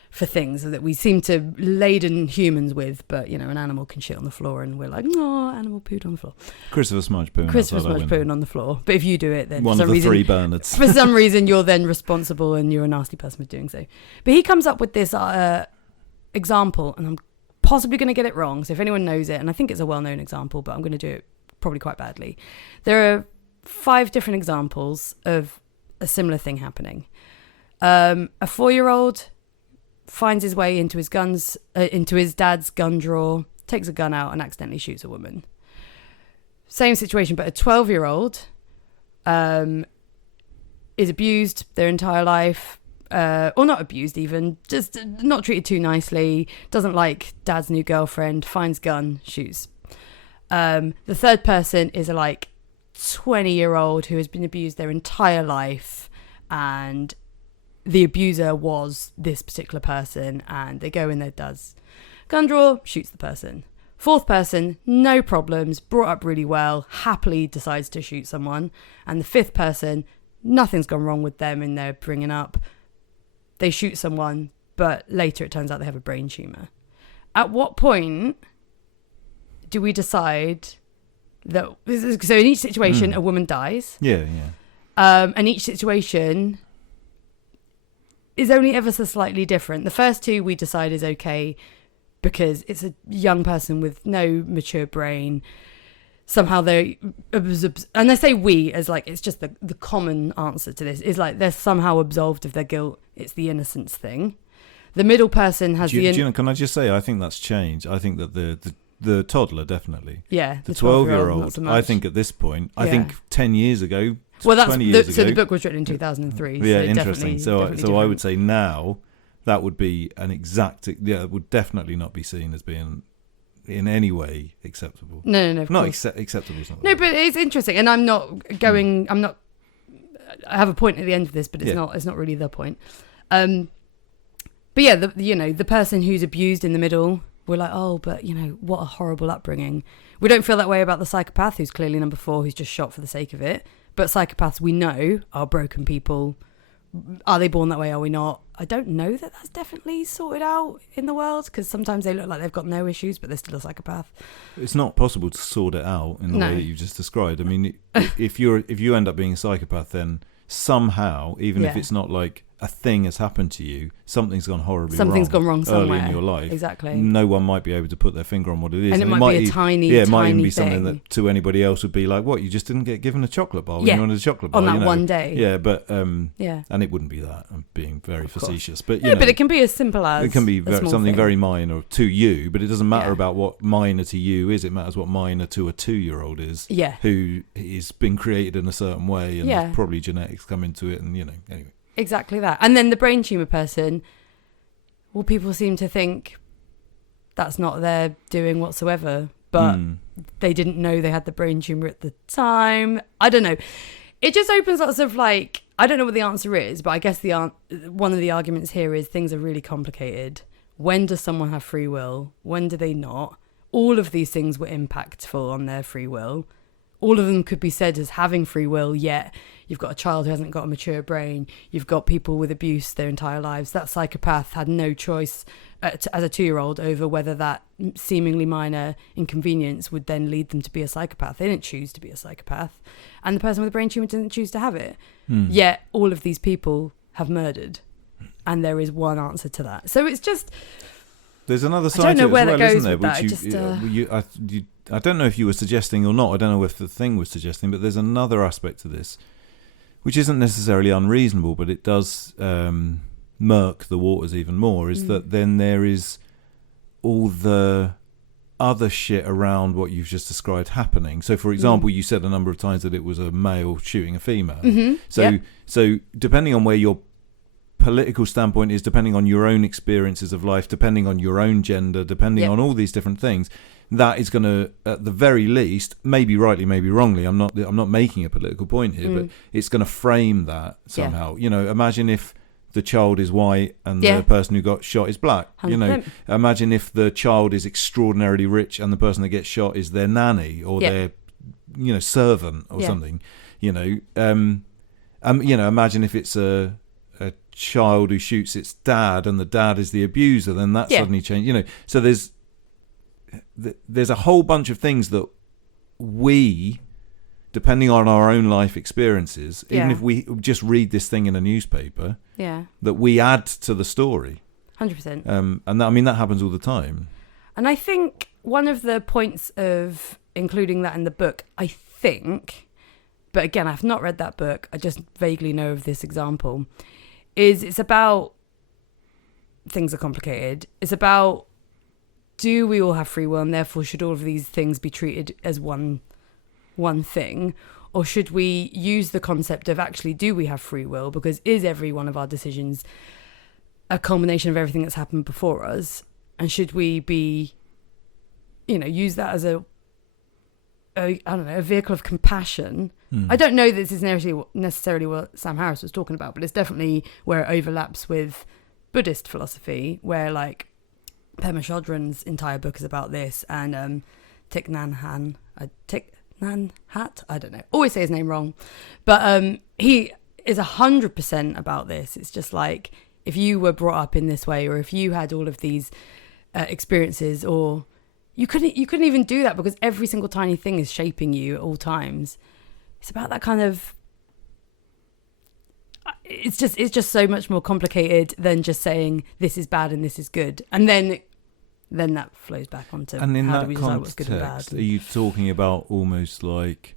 for things that we seem to laden humans with, but you know, an animal can shit on the floor and we're like, oh, animal pooed on the floor. Christopher Smudge pooing on the floor. But if you do it, then one of the three Bernards. For some reason, you're then responsible and you're a nasty person for doing so. But he comes up with this example, and I'm possibly going to get it wrong. So if anyone knows it, and I think it's a well-known example, but I'm going to do it probably quite badly. There are 5 different examples of a similar thing happening. A 4-year-old finds his way into his dad's gun drawer, takes a gun out and accidentally shoots a woman. Same situation, but a 12-year-old is abused their entire life, or not abused even, just not treated too nicely, doesn't like dad's new girlfriend, finds gun, shoots. The third person is a 20-year-old who has been abused their entire life, and the abuser was this particular person, and they go in there, does gun drawer, shoots the person. Fourth person, no problems, brought up really well, happily decides to shoot someone. And the fifth person, nothing's gone wrong with them in their bringing up. They shoot someone, but later it turns out they have a brain tumour. At what point do we decide that... So in each situation, a woman dies. Yeah. And each situation is only ever so slightly different. The first two we decide is okay because it's a young person with no mature brain. Somehow they... And I say we as it's just the common answer to this is they're somehow absolved of their guilt. It's the innocence thing. The middle person has can I just say, I think that's changed. I think that the toddler, definitely. Yeah. The 12-year-old, I think at this point, I think 10 years ago, well, 20 years ago. So the book was written in 2003. Yeah, so interesting. Definitely So I would say now that would be an exact... Yeah, it would definitely not be seen as being in any way acceptable. No. Not acceptable. Is not no, but it's interesting. And I'm not going... I have a point at the end of this, but it's not. It's not really the point. But yeah, the person who's abused in the middle, we're like, oh, but what a horrible upbringing. We don't feel that way about the psychopath, who's clearly number 4, who's just shot for the sake of it. But psychopaths, we know, are broken people. Are they born that way? Are we not? I don't know that that's definitely sorted out in the world, because sometimes they look like they've got no issues, but they're still a psychopath. It's not possible to sort it out in the way that you've just described. I mean, if you end up being a psychopath, then somehow, even if it's not a thing has happened to you, something's gone horribly wrong. Something's gone wrong somewhere early in your life. Exactly. No one might be able to put their finger on what it is. And it might be a tiny, it might even be thing. something that to anybody else would be like, what, you just didn't get given a chocolate bar when you wanted a chocolate bar. On that one day. Yeah, but and it wouldn't be that. I'm being very facetious. But but it can be as simple as it can be something thing. Very minor to you, but it doesn't matter about what minor to you is. It matters what minor to a 2-year-old is. Yeah. Who is been created in a certain way, and probably genetics come into it, and anyway. Exactly that. And then the brain tumour person, well, people seem to think that's not their doing whatsoever, but they didn't know they had the brain tumour at the time. I don't know. It just opens lots of I don't know what the answer is, but I guess one of the arguments here is things are really complicated. When does someone have free will? When do they not? All of these things were impactful on their free will. All of them could be said as having free will, yet you've got a child who hasn't got a mature brain. You've got people with abuse their entire lives. That psychopath had no choice as a 2-year-old over whether that seemingly minor inconvenience would then lead them to be a psychopath. They didn't choose to be a psychopath. And the person with a brain tumour didn't choose to have it. Yet all of these people have murdered. And there is one answer to that. So it's just... There's another side to it as well, isn't there? I don't know if you were suggesting or not. I don't know if the thing was suggesting, but there's another aspect to this, which isn't necessarily unreasonable, but it does murk the waters even more, is that then there is all the other shit around what you've just described happening. So, for example, you said a number of times that it was a male shooting a female. So depending on where your political standpoint is depending on your own experiences of life, depending on your own gender, depending on all these different things, that is going to, at the very least, maybe rightly, maybe wrongly, I'm not making a political point here, but it's going to frame that somehow. You know, imagine if the child is white and the person who got shot is black. 100%. You know, imagine if the child is extraordinarily rich and the person that gets shot is their nanny or their, you know, servant or something. You know, imagine if it's a child who shoots its dad and the dad is the abuser, then that suddenly changes. You know, so there's a whole bunch of things that we, depending on our own life experiences, even if we just read this thing in a newspaper, that we add to the story. 100%. And that, I mean, that happens all the time. And I think one of the points of including that in the book, I think, but again, I've not read that book, I just vaguely know of this example, is it's about, things are complicated, it's about, do we all have free will and therefore should all of these things be treated as one thing? Or should we use the concept of actually, do we have free will? Because is every one of our decisions a culmination of everything that's happened before us? And should we be, you know, use that as a vehicle of compassion? I don't know that this is necessarily what Sam Harris was talking about, but it's definitely where it overlaps with Buddhist philosophy, where like Pema Chodron's entire book is about this, and Thich Nhat Hanh, I don't know, always say his name wrong, but he is 100% about this. It's just like, if you were brought up in this way, or if you had all of these experiences, or you couldn't even do that because every single tiny thing is shaping you at all times. It's about that kind of, it's just so much more complicated than just saying this is bad and this is good, and then that flows back onto and in how that do we decide what's good and bad. Context, are you talking about almost like,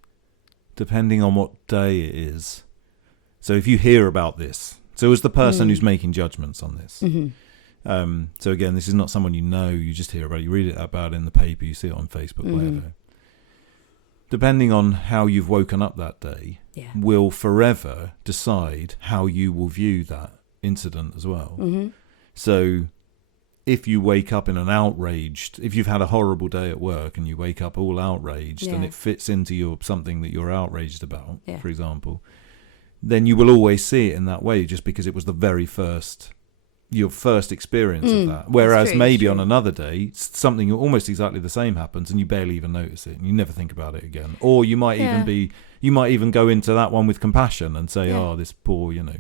depending on what day it is? So if you hear about this, so as the person who's making judgments on this, so again, this is not someone you know, you just hear about it, you read it about it in the paper, you see it on Facebook, whatever. Depending on how you've woken up that day, will forever decide how you will view that incident as well. So if you wake up in an outraged, if you've had a horrible day at work and you wake up all outraged and it fits into something that you're outraged about, for example, then you will always see it in that way, just because it was your first experience of that. Whereas maybe on another day, something almost exactly the same happens and you barely even notice it and you never think about it again. Or you might even go into that one with compassion and say, oh, this poor, you know,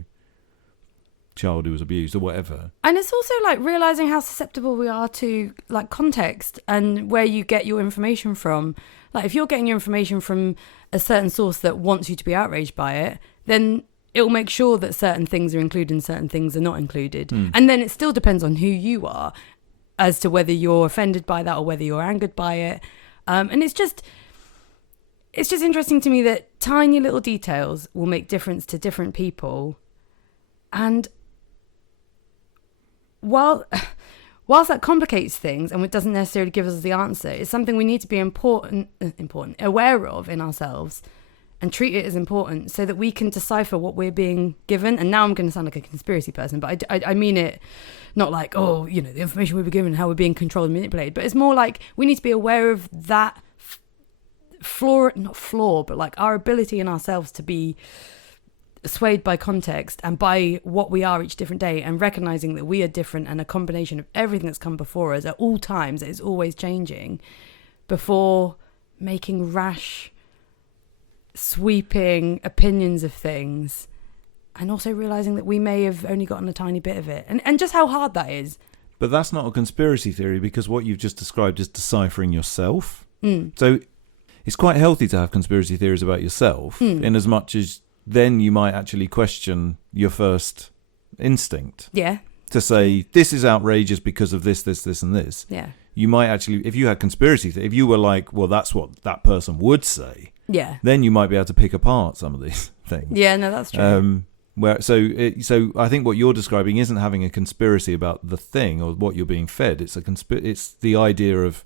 child who was abused or whatever. And it's also like realizing how susceptible we are to like context and where you get your information from. Like if you're getting your information from a certain source that wants you to be outraged by it, then it will make sure that certain things are included and certain things are not included. And then it still depends on who you are as to whether you're offended by that or whether you're angered by it. And it's just interesting to me that tiny little details will make difference to different people. And whilst that complicates things and it doesn't necessarily give us the answer, it's something we need to be aware of in ourselves and treat it as important so that we can decipher what we're being given. And now I'm going to sound like a conspiracy person, but I mean it not like, oh, you know, the information we've been given, how we're being controlled and manipulated, but it's more like we need to be aware of that but like our ability in ourselves to be swayed by context and by what we are each different day, and recognizing that we are different and a combination of everything that's come before us at all times, that is always changing, before making rash, sweeping opinions of things, and also realizing that we may have only gotten a tiny bit of it, and just how hard that is. But that's not a conspiracy theory, because what you've just described is deciphering yourself. So it's quite healthy to have conspiracy theories about yourself, in as much as then you might actually question your first instinct. To say, this is outrageous because of this, and this. You might actually, if you had conspiracy theory, if you were like, well, that's what that person would say, then you might be able to pick apart some of these things. No, that's true. So I think what you're describing isn't having a conspiracy about the thing or what you're being fed. It's the idea of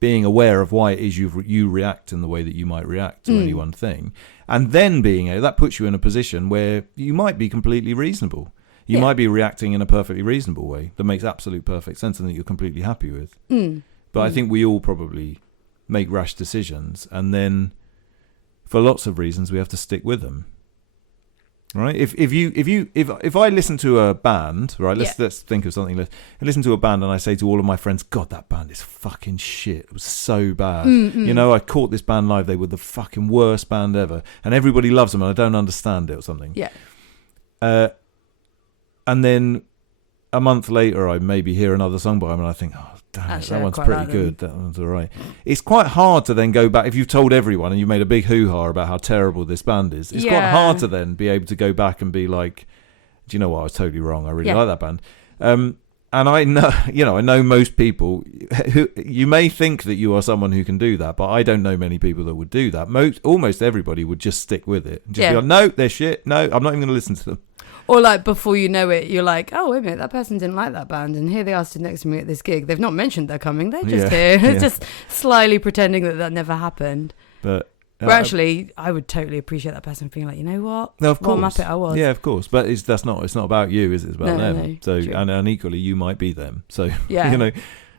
being aware of why it is you react in the way that you might react to any one thing, and then that puts you in a position where you might be completely reasonable. You might be reacting in a perfectly reasonable way that makes absolute perfect sense and that you're completely happy with. But I think we all probably make rash decisions, and then for lots of reasons we have to stick with them. Right? If I listen to a band, right? Let's think of something. I listen to a band and I say to all of my friends, "God, that band is fucking shit. It was so bad. I caught this band live. They were the fucking worst band ever, and everybody loves them, and I don't understand it or something." Yeah. And then a month later, I maybe hear another song by them, and I think, "Oh, damn it, that one's pretty good. That one's all right." It's quite hard to then go back if you've told everyone and you've made a big hoo-ha about how terrible this band is. It's quite hard to then be able to go back and be like, "Do you know what? I was totally wrong. I really like that band." And I know, I know most people who you may think that you are someone who can do that, but I don't know many people that would do that. Almost everybody would just stick with it. Just be like, "No, they're shit. No, I'm not even going to listen to them." Or like before you know it, you're like, "Oh, wait a minute, that person didn't like that band, and here they are stood next to me at this gig. They've not mentioned they're coming. They're just here, just slyly pretending that never happened." But actually, I would totally appreciate that person feeling like, "You know what? No, of course, what Muppet I was." Yeah, of course. But it's not about you, is it? It's about them. No, so and equally, you might be them. So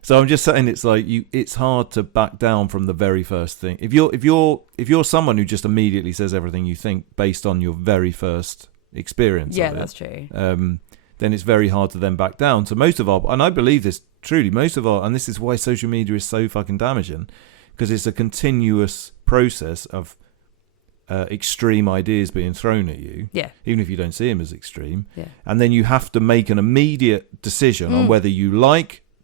So I'm just saying, it's like it's hard to back down from the very first thing. If you're someone who just immediately says everything you think based on your very first experience, that's true. Then it's very hard to then back down. So most of our, and I believe this truly, and this is why social media is so fucking damaging, because it's a continuous process of extreme ideas being thrown at you, even if you don't see them as extreme, and then you have to make an immediate decision on whether you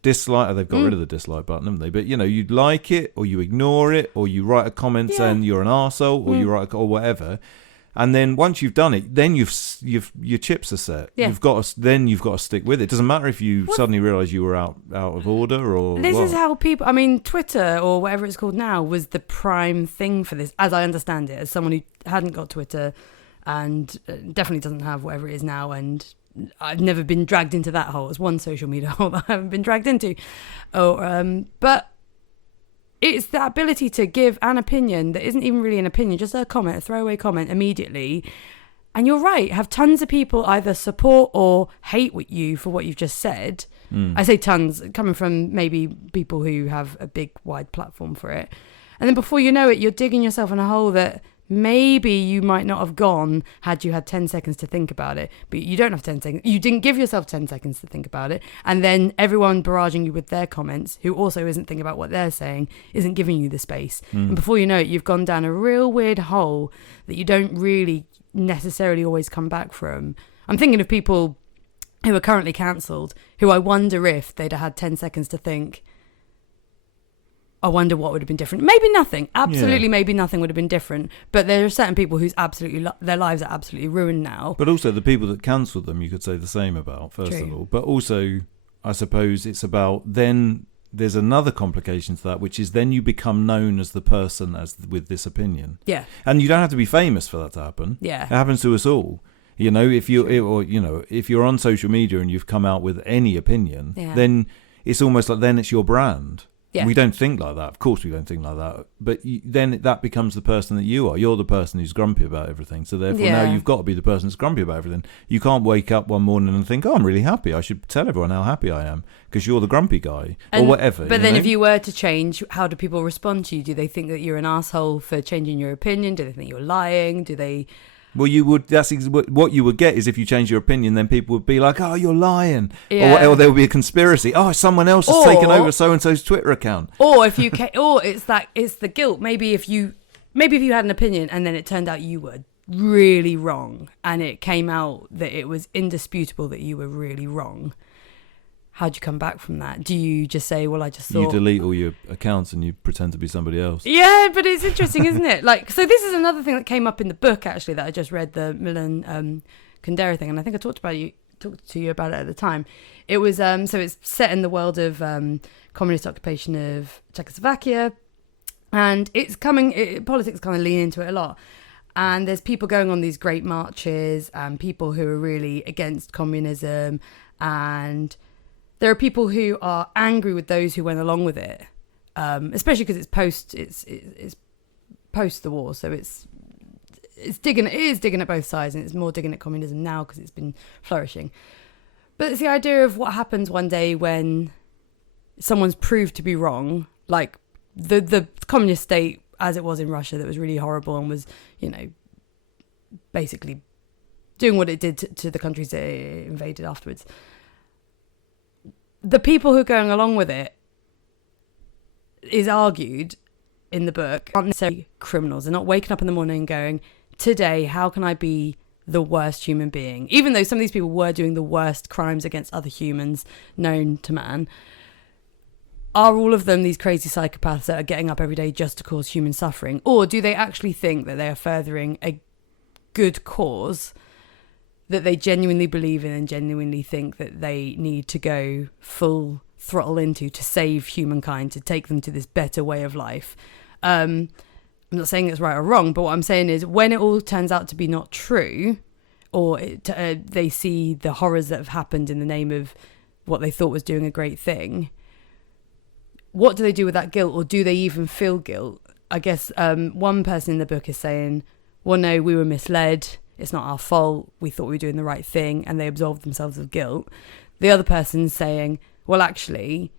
dislike, or they've got rid of the dislike button, haven't they? But you like it or you ignore it, or you write a comment saying you're an arsehole, or you write or whatever. And then once you've done it, then your chips are set. You've got to stick with it. It doesn't matter if you suddenly realise you were out of order or. This is how people. I mean, Twitter or whatever it's called now was the prime thing for this, as I understand it, as someone who hadn't got Twitter and definitely doesn't have whatever it is now, and I've never been dragged into that hole. It's one social media hole that I haven't been dragged into. But it's the ability to give an opinion that isn't even really an opinion, just a comment, a throwaway comment immediately. And you're right, have tons of people either support or hate you for what you've just said. I say tons, coming from maybe people who have a big, wide platform for it. And then before you know it, you're digging yourself in a hole that maybe you might not have gone had you had 10 seconds to think about it, but you don't have 10 seconds. You didn't give yourself 10 seconds to think about it. And then everyone barraging you with their comments, who also isn't thinking about what they're saying, isn't giving you the space. And before you know it, you've gone down a real weird hole that you don't really necessarily always come back from. I'm thinking of people who are currently cancelled, who I wonder if they'd have had 10 seconds to think, I wonder what would have been different. Maybe nothing. Absolutely, maybe nothing would have been different. But there are certain people whose their lives are absolutely ruined now. But also the people that cancelled them, you could say the same about, first of all. But also, I suppose it's about then there's another complication to that, which is then you become known as the person with this opinion. Yeah. And you don't have to be famous for that to happen. Yeah. It happens to us all. If you're on social media and you've come out with any opinion, then it's almost like then it's your brand. Yeah. We don't think like that. Of course we don't think like that. But then that becomes the person that you are. You're the person who's grumpy about everything. So therefore now you've got to be the person that's grumpy about everything. You can't wake up one morning and think, "Oh, I'm really happy. I should tell everyone how happy I am," because you're the grumpy guy or whatever. But then if you were to change, how do people respond to you? Do they think that you're an asshole for changing your opinion? Do they think you're lying? Do they... Well, you would. That's what you would get is if you change your opinion, then people would be like, "Oh, you're lying," or there would be a conspiracy. "Oh, someone else has taken over so and so's Twitter account." Or if you, or it's the guilt. Maybe if you had an opinion and then it turned out you were really wrong, and it came out that it was indisputable that you were really wrong. How'd you come back from that? Do you just say, "Well, I just thought..." You delete all your accounts and you pretend to be somebody else. Yeah, but it's interesting, isn't it? So this is another thing that came up in the book, actually, that I just read, the Milan Kundera thing, and I think I talked to you about it at the time. It was, so it's set in the world of communist occupation of Czechoslovakia, and politics kind of lean into it a lot. And there's people going on these great marches, and people who are really against communism, and... there are people who are angry with those who went along with it, especially because it's post the war, so it's it is digging at both sides, and it's more digging at communism now because it's been flourishing. But it's the idea of what happens one day when someone's proved to be wrong, like the communist state as it was in Russia, that was really horrible and was, basically doing what it did to the countries that it invaded afterwards. The people who are going along with it, is argued in the book, aren't necessarily criminals. They're not waking up in the morning and going, today, how can I be the worst human being? Even though some of these people were doing the worst crimes against other humans known to man. Are all of them these crazy psychopaths that are getting up every day just to cause human suffering? Or do they actually think that they are furthering a good cause that they genuinely believe in and genuinely think that they need to go full throttle into to save humankind, to take them to this better way of life? I'm not saying it's right or wrong, but what I'm saying is when it all turns out to be not true, or they see the horrors that have happened in the name of what they thought was doing a great thing, what do they do with that guilt, or do they even feel guilt? I guess one person in the book is saying, well, no, we were misled. It's not our fault. We thought we were doing the right thing, and they absolved themselves of guilt. The other person's saying, well, actually,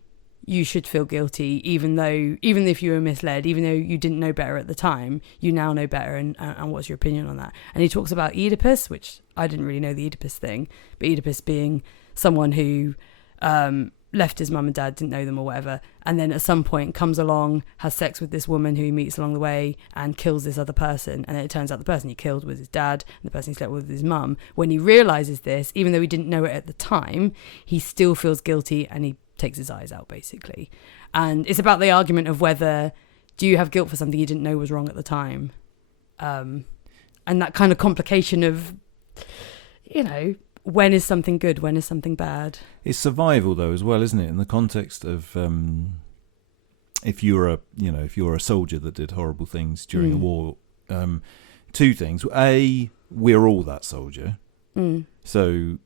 you should feel guilty, even if you were misled, even though you didn't know better at the time, you now know better, and what's your opinion on that? And he talks about Oedipus, which I didn't really know the Oedipus thing, but Oedipus being someone who left his mum and dad, didn't know them or whatever, and then at some point comes along, has sex with this woman who he meets along the way and kills this other person, and then it turns out the person he killed was his dad and the person he slept with was his mum. When he realises this, even though he didn't know it at the time, he still feels guilty and he takes his eyes out, basically. And it's about the argument of whether, do you have guilt for something you didn't know was wrong at the time? And that kind of complication of, when is something good, when is something bad? It's survival, though, as well, isn't it? In the context of if you're a soldier that did horrible things during a war, two things. A, we're all that soldier. So,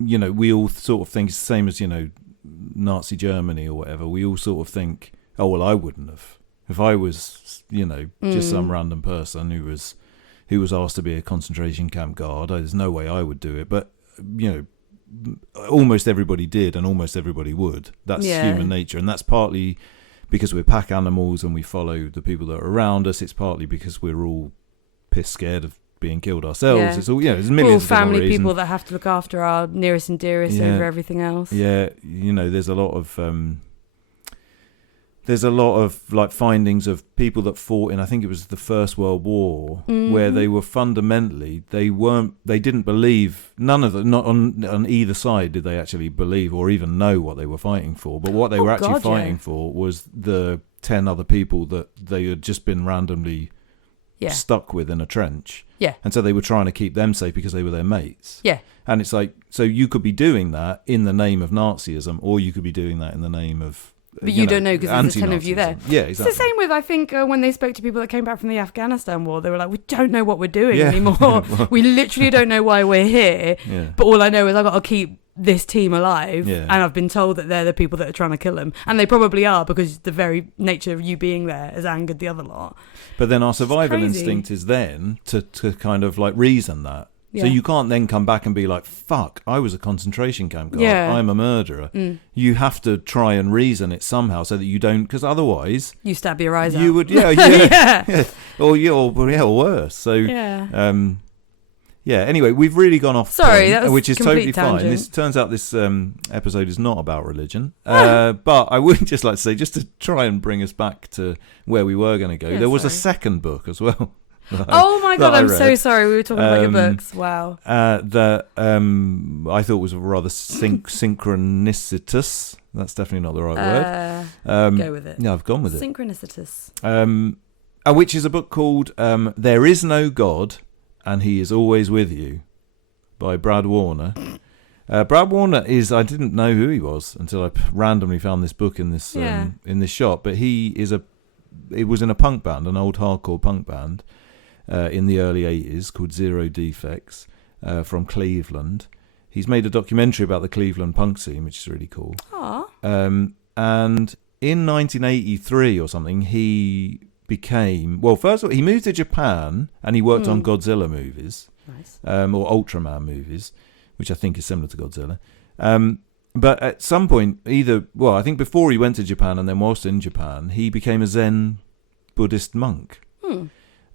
we all sort of think it's the same as, Nazi Germany or whatever. We all sort of think, oh, well, I wouldn't have. If I was, just some random person who was asked to be a concentration camp guard, there's no way I would do it. But almost everybody did, and almost everybody would. That's human nature, and that's partly because we're pack animals and we follow the people that are around us. It's partly because we're all piss scared of being killed ourselves. It's all there's millions of family different people that have to look after our nearest and dearest over everything else. There's a lot of like findings of people that fought in, I think it was the First World War, where they were fundamentally, they didn't believe, none of them, not on either side did they actually believe or even know what they were fighting for. But what they were actually fighting for was the 10 other people that they had just been randomly stuck with in a trench. Yeah. And so they were trying to keep them safe because they were their mates. Yeah. And it's like, so you could be doing that in the name of Nazism, or you could be doing that in the name of... But you don't know because there's 10 of you there. Yeah, exactly. It's the same with, I think, when they spoke to people that came back from the Afghanistan war, they were like, we don't know what we're doing anymore. We literally don't know why we're here. Yeah. But all I know is I've got to keep this team alive. Yeah. And I've been told that they're the people that are trying to kill them. And they probably are, because the very nature of you being there has angered the other lot. But then our survival instinct is then to kind of like reason that. Yeah. So you can't then come back and be like, fuck, I was a concentration camp guard. Yeah. I'm a murderer. You have to try and reason it somehow so that you don't, because otherwise... You stab your eyes out. You would, yeah. Or worse. So, anyway, we've really gone off point, that was which is totally tangent. Fine. This turns out this episode is not about religion. But I would just like to say, just to try and bring us back to where we were going to go, there was a second book as well. Oh my god, I'm so sorry. We were talking about your books. Wow. That I thought was rather synchronicitous. That's definitely not the right word. Go with it. Yeah, I've gone with it. Synchronicitous. Which is a book called There Is No God and He Is Always With You by Brad Warner. Brad Warner is, I didn't know who he was until I randomly found this book in this shop, but it was in a punk band, an old hardcore punk band. In the early 80s called Zero Defects from Cleveland. He's made a documentary about the Cleveland punk scene, which is really cool. Aww. And in 1983 or something, he became, well, first of all, he moved to Japan and he worked on Godzilla movies, Nice. or Ultraman movies, which I think is similar to Godzilla. But at some point, I think before he went to Japan and then whilst in Japan, he became a Zen Buddhist monk.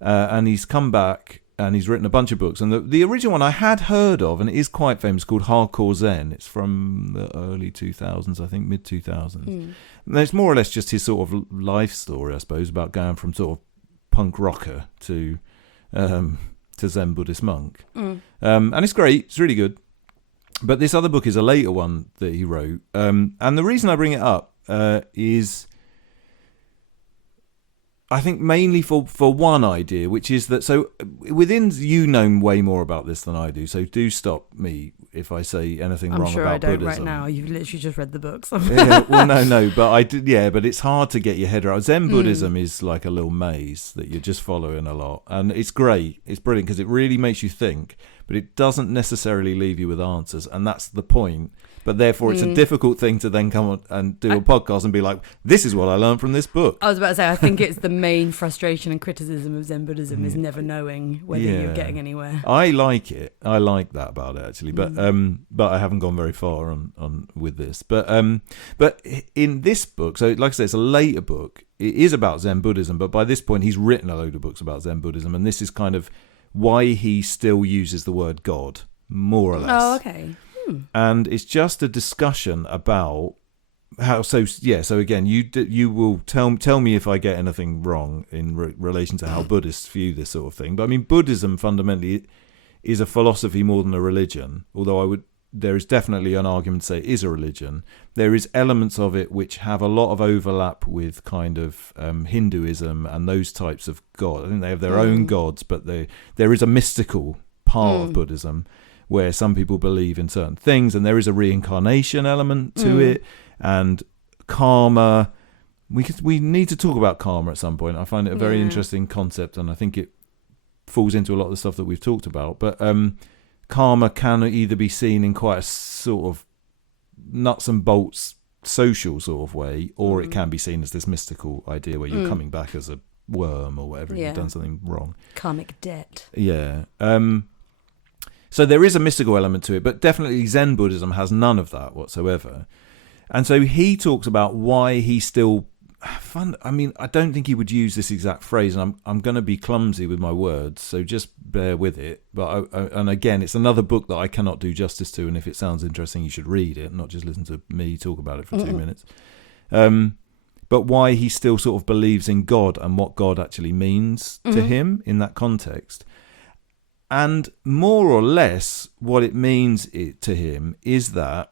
And he's come back and he's written a bunch of books. And the original one I had heard of, and it is quite famous, called Hardcore Zen. It's from the early 2000s, I think, mid-2000s. And it's more or less just his sort of life story, I suppose, about going from sort of punk rocker to Zen Buddhist monk. And it's great. It's really good. But this other book is a later one that he wrote. And the reason I bring it up is, I think, mainly for one idea, which is that, so within, you know way more about this than I do, so do stop me if I say anything wrong about Buddhism. I'm sure I don't right now. You've literally just read the books. But I did, but it's hard to get your head around. Zen Buddhism is like a little maze that you're just following a lot, and it's great. It's brilliant because it really makes you think, but it doesn't necessarily leave you with answers, and that's the point. But therefore, it's a difficult thing to then come on and do a podcast and be like, this is what I learned from this book. I was about to say, I think it's the main frustration and criticism of Zen Buddhism is never knowing whether you're getting anywhere. I like it. I like that about it, actually. But I haven't gone very far on with this. But in this book, so like I say, it's a later book. It is about Zen Buddhism, but by this point, he's written a load of books about Zen Buddhism. And this is kind of why he still uses the word God, more or less. Oh, okay. And it's just a discussion about how. So again, you will tell me if I get anything wrong in relation to how Buddhists view this sort of thing. But I mean, Buddhism fundamentally is a philosophy more than a religion. Although there is definitely an argument to say it is a religion. There is elements of it which have a lot of overlap with kind of Hinduism and those types of gods. I think they have their own gods, but there is a mystical part of Buddhism where some people believe in certain things, and there is a reincarnation element to it, and karma. We need to talk about karma at some point. I find it a very interesting concept, and I think it falls into a lot of the stuff that we've talked about. But karma can either be seen in quite a sort of nuts and bolts social sort of way, or it can be seen as this mystical idea where you're coming back as a worm or whatever, you've done something wrong. Karmic debt. Yeah. So there is a mystical element to it, but definitely Zen Buddhism has none of that whatsoever. And so he talks about why he still I mean, I don't think he would use this exact phrase, and I'm going to be clumsy with my words, so just bear with it. But and again, it's another book that I cannot do justice to, and if it sounds interesting, you should read it, not just listen to me talk about it for 2 minutes. But why he still sort of believes in God and what God actually means to him in that context. And more or less what it means to him is that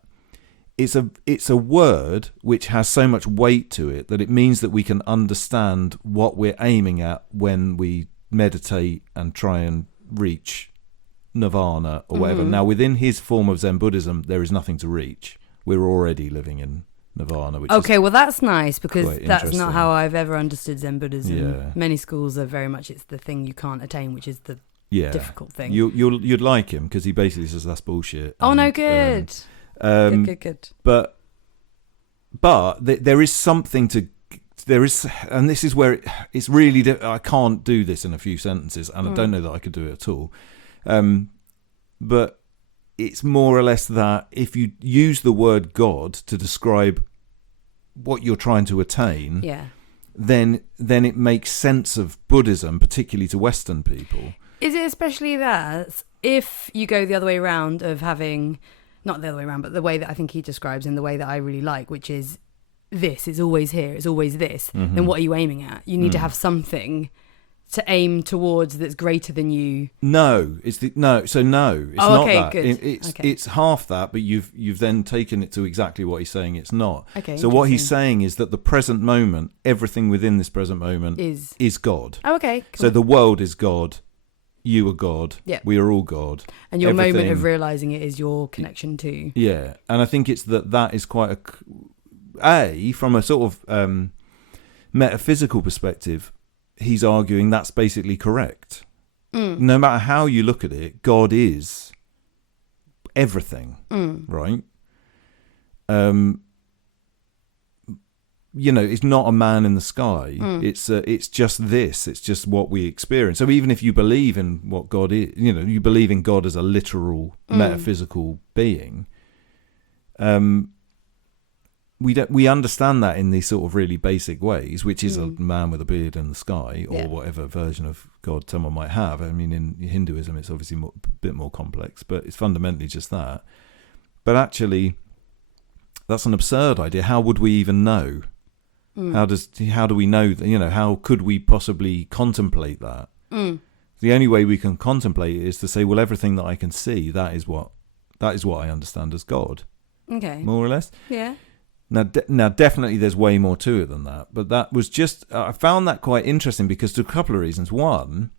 it's a word which has so much weight to it that it means that we can understand what we're aiming at when we meditate and try and reach nirvana or whatever. Now, within his form of Zen Buddhism, there is nothing to reach. We're already living in nirvana. Which well, that's nice, because that's not how I've ever understood Zen Buddhism. Yeah. Many schools are very much, it's the thing you can't attain, which is the difficult thing. You'd like him because he basically says that's bullshit. Oh, no, good. Good. But there is something to. There is, and this is where it's really. I can't do this in a few sentences, and I don't know that I could do it at all. But it's more or less that if you use the word God to describe what you're trying to attain, then it makes sense of Buddhism, particularly to Western people. Is it especially that if you go the other way around of having, not the other way around, but the way that I think he describes in the way that I really like, which is this is always here, it's always this, then what are you aiming at? You need to have something to aim towards that's greater than you. No, it's not that. Good. It's half that, but you've then taken it to exactly what he's saying it's not. Okay. So what he's saying is that the present moment, everything within this present moment is God. Oh, okay. Cool. So the world is God. You are God. Yeah. We are all God. And your moment of realizing it is your connection to. Yeah. And I think it's that is quite from a sort of metaphysical perspective, he's arguing that's basically correct. No matter how you look at it, God is everything, right? it's not a man in the sky. It's just this. It's just what we experience. So even if you believe in what God is, you believe in God as a literal metaphysical being, we understand that in these sort of really basic ways, which is a man with a beard in the sky, or whatever version of God someone might have. I mean, in Hinduism, it's obviously a bit more complex, but it's fundamentally just that. But actually, that's an absurd idea. How would we even know? How do we know that, how could we possibly contemplate that? The only way we can contemplate it is to say, well, everything that I can see, that is what I understand as God. Okay. More or less. Yeah. Now, definitely there's way more to it than that. But that was just, I found that quite interesting because to a couple of reasons. One,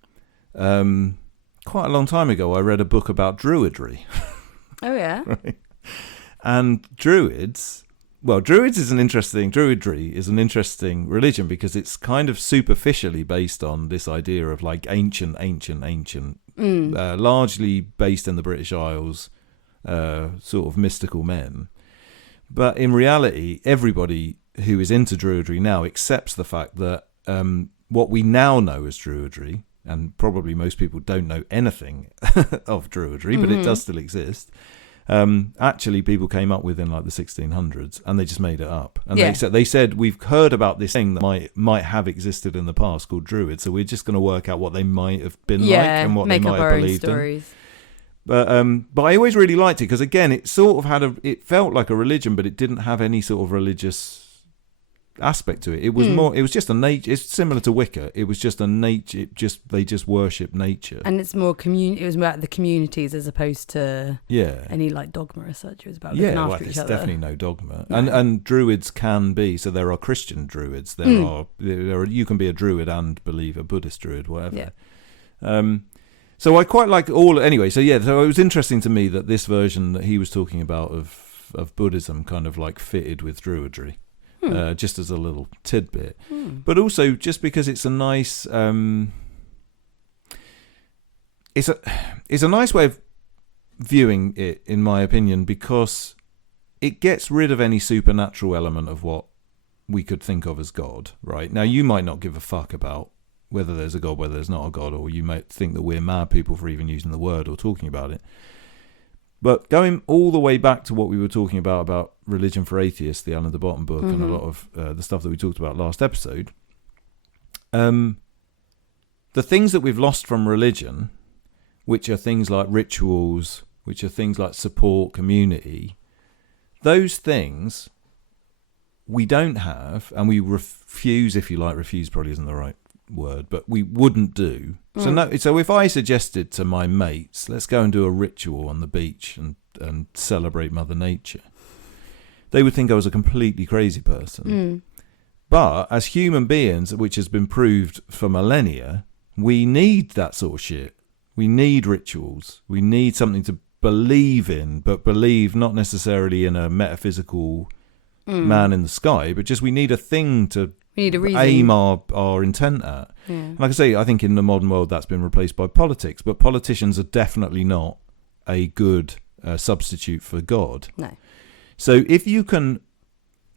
quite a long time ago, I read a book about Druidry. Oh, yeah. Right? And Druidry is an interesting religion because it's kind of superficially based on this idea of like ancient, largely based in the British Isles, sort of mystical men. But in reality, everybody who is into Druidry now accepts the fact that what we now know as Druidry, and probably most people don't know anything of Druidry, but it does still exist. Actually, people came up with in like the 1600s, and they just made it up. And they said we've heard about this thing that might have existed in the past called Druid, so we're just going to work out what they might have been like and what they might have believed in. But I always really liked it because again, it sort of it felt like a religion, but it didn't have any sort of religious aspect to it. It was more. It was just a nature. It's similar to Wicca. It was just a nature. They just worship nature. And it's more community. It was about the communities as opposed to any like dogma as such. It was about looking after each other. Definitely no dogma. No. And druids can be. So there are Christian druids. There are. You can be a druid and believe a Buddhist druid, whatever. Yeah. So I quite like all. Anyway, so it was interesting to me that this version that he was talking about of Buddhism kind of like fitted with Druidry. Just as a little tidbit, but also just because it's a nice, it's a nice way of viewing it, in my opinion, because it gets rid of any supernatural element of what we could think of as God. Right now, you might not give a fuck about whether there's a God, whether there's not a God, or you might think that we're mad people for even using the word or talking about it. But going all the way back to what we were talking about Religion for Atheists, the Alan de Botton book, and a lot of the stuff that we talked about last episode, the things that we've lost from religion, which are things like rituals, which are things like support, community, those things we don't have, and we refuse, if you like, refuse probably isn't the right word, but we wouldn't do. So if I suggested to my mates, let's go and do a ritual on the beach and celebrate Mother Nature, they would think I was a completely crazy person. But as human beings, which has been proved for millennia, we need that sort of shit. We need rituals. We need something to believe in, but believe not necessarily in a metaphysical man in the sky, but just we need a thing to aim our intent at. Like I say, I think in the modern world that's been replaced by politics, but politicians are definitely not a good substitute for God. No. So if you can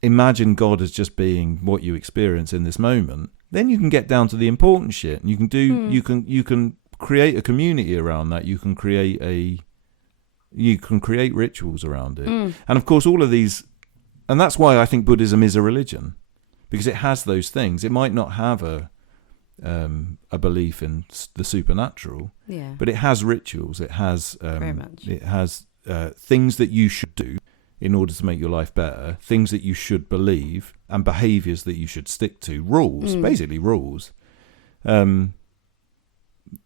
imagine God as just being what you experience in this moment, then you can get down to the important shit, and you can do you can create a community around that. You can create rituals around it, and of course all of these, and that's why I think Buddhism is a religion. Because it has those things. It might not have a belief in the supernatural, but it has rituals. It has very much. It has things that you should do in order to make your life better. Things that you should believe and behaviours that you should stick to. Rules, basically rules. Rules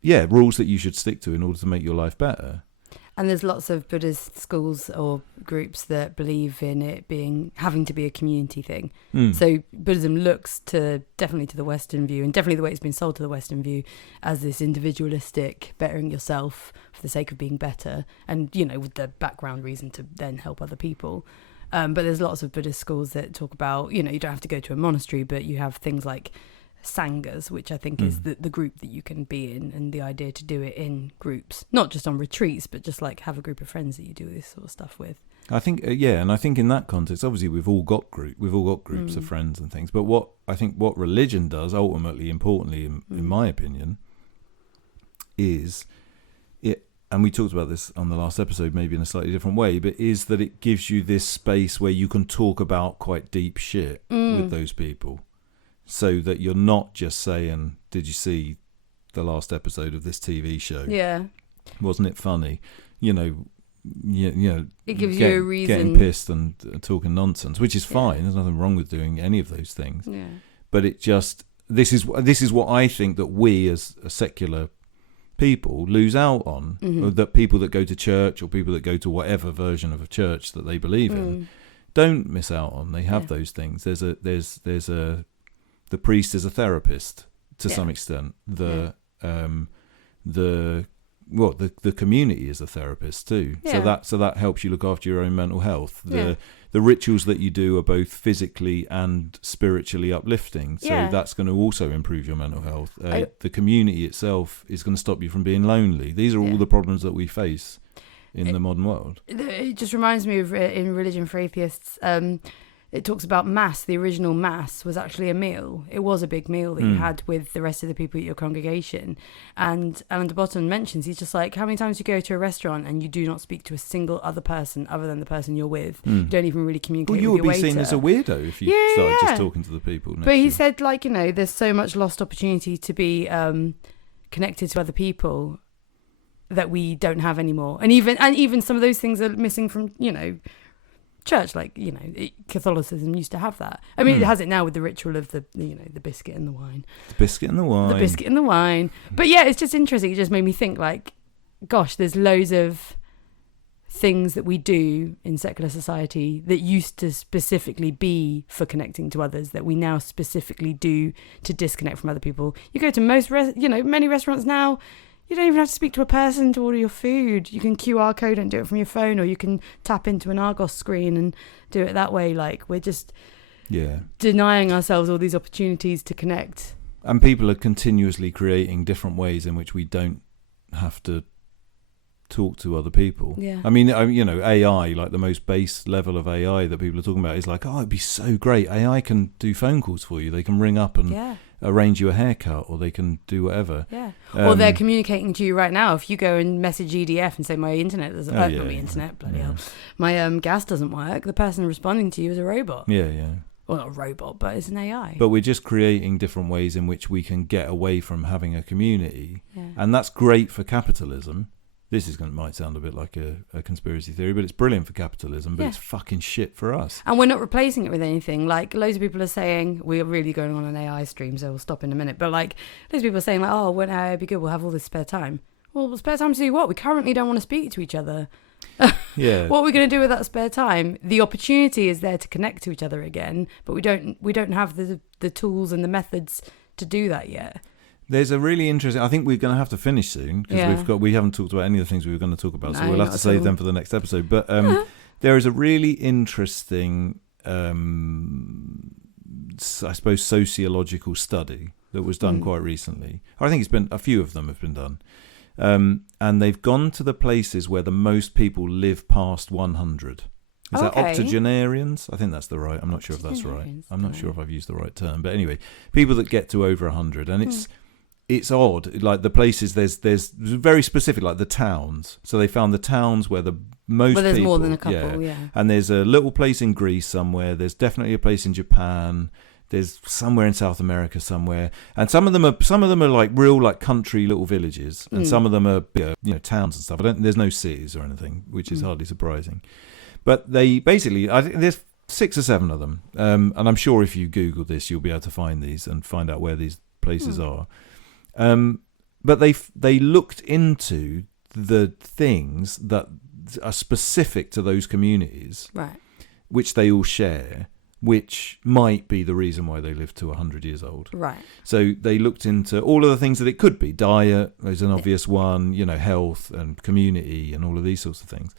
that you should stick to in order to make your life better. And there's lots of Buddhist schools or groups that believe in it having to be a community thing. So Buddhism looks definitely to the Western view, and definitely the way it's been sold to the Western view, as this individualistic, bettering yourself for the sake of being better, and with the background reason to then help other people. But there's lots of Buddhist schools that talk about, you don't have to go to a monastery, but you have things like sanghas, which I think is the group that you can be in, and the idea to do it in groups, not just on retreats, but just like have a group of friends that you do this sort of stuff with. I think, and I think in that context, obviously we've all got groups of friends and things. But what religion does, ultimately, importantly, in my opinion, is it. And we talked about this on the last episode, maybe in a slightly different way, but is that it gives you this space where you can talk about quite deep shit with those people, so that you're not just saying, "Did you see the last episode of this TV show? Yeah, wasn't it funny?" It gives you a reason. Getting pissed and talking nonsense, which is fine. There's nothing wrong with doing any of those things. Yeah. But it just this is what I think that we as a secular people lose out on. Or that people that go to church or people that go to whatever version of a church that they believe in don't miss out on. They have those things. The priest is a therapist to some extent. The community is a therapist too. Yeah. So that helps you look after your own mental health. The rituals that you do are both physically and spiritually uplifting. So that's going to also improve your mental health. The community itself is going to stop you from being lonely. These are all the problems that we face in the modern world. It just reminds me of in Religion for Atheists. It talks about Mass. The original Mass was actually a meal. It was a big meal that you had with the rest of the people at your congregation. And Alan de Botton mentions, he's just like, how many times you go to a restaurant and you do not speak to a single other person other than the person you're with? You don't even really communicate with your waiter. Well, you would be seen as a weirdo if you started just talking to the people next But he to you. said, like, there's so much lost opportunity to be connected to other people that we don't have anymore. And even some of those things are missing from, church, like Catholicism used to have that. I mean, it has it now with the ritual of the biscuit and the wine. The biscuit and the wine. But yeah, it's just interesting. It just made me think, like, gosh, there's loads of things that we do in secular society that used to specifically be for connecting to others that we now specifically do to disconnect from other people. You go to many restaurants now. You don't even have to speak to a person to order your food. You can QR code and do it from your phone, or you can tap into an Argos screen and do it that way. Like, we're just denying ourselves all these opportunities to connect. And people are continuously creating different ways in which we don't have to talk to other people. Yeah. I mean, AI, like the most base level of AI that people are talking about is like, oh, it'd be so great. AI can do phone calls for you. They can ring up and arrange you a haircut, or they can do whatever. Yeah. Or they're communicating to you right now. If you go and message EDF and say, my internet doesn't work, not my internet, bloody hell. My gas doesn't work, the person responding to you is a robot. Yeah. Well, not a robot, but it's an AI. But we're just creating different ways in which we can get away from having a community. Yeah. And that's great for capitalism. This might sound a bit like a conspiracy theory, but it's brilliant for capitalism, but it's fucking shit for us. And we're not replacing it with anything. Like, loads of people are saying, we're really going on an AI stream, so we'll stop in a minute. But, like, loads of people are saying, like, oh, when AI be good, we'll have all this spare time. Well, spare time to do what? We currently don't want to speak to each other. Yeah. What are we going to do with that spare time? The opportunity is there to connect to each other again, but we don't have the tools and the methods to do that yet. There's a really interesting. I think we're going to have to finish soon because we haven't talked about any of the things we were going to talk about, so we'll have to save them for the next episode. But there is a really interesting, I suppose, sociological study that was done quite recently. I think a few of them have been done, and they've gone to the places where the most people live past 100. Is that octogenarians? I think that's the right. I'm not sure if that's right. I'm not sure if I've used the right term, but anyway, people that get to over 100, and it's odd. Like, the places, there's very specific, like the towns. So they found the towns where the most there's people, more than a couple, yeah. And there's a little place in Greece somewhere. There's definitely a place in Japan. There's somewhere in South America somewhere, and some of them are like real, like, country little villages, and some of them are bigger, towns and stuff. There's no cities or anything, which is hardly surprising. But they basically, I think there's 6 or 7 of them, and I'm sure if you Google this, you'll be able to find these and find out where these places are. But they looked into the things that are specific to those communities, right, which they all share, which might be the reason why they live to 100 years old. Right. So they looked into all of the things that it could be. Diet is an obvious one, health and community and all of these sorts of things.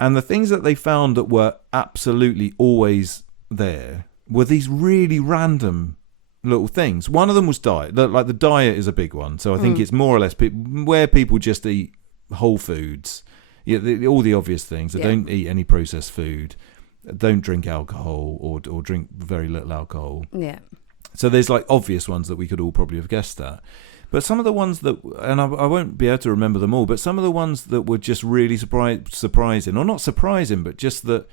And the things that they found that were absolutely always there were these really random little things. One of them was diet. Like, the diet is a big one. So I think it's more or less where people just eat whole foods, Yeah, all the obvious things. They don't eat any processed food, don't drink alcohol or drink very little alcohol. Yeah. So there's like obvious ones that we could all probably have guessed at. But some of the ones that, and I won't be able to remember them all, but some of the ones that were just really surprising, or not surprising, but just that,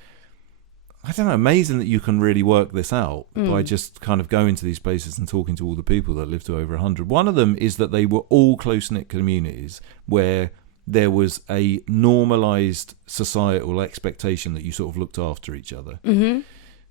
I don't know, amazing that you can really work this out by just kind of going to these places and talking to all the people that live to over 100. One of them is that they were all close-knit communities where there was a normalised societal expectation that you sort of looked after each other. Mm-hmm.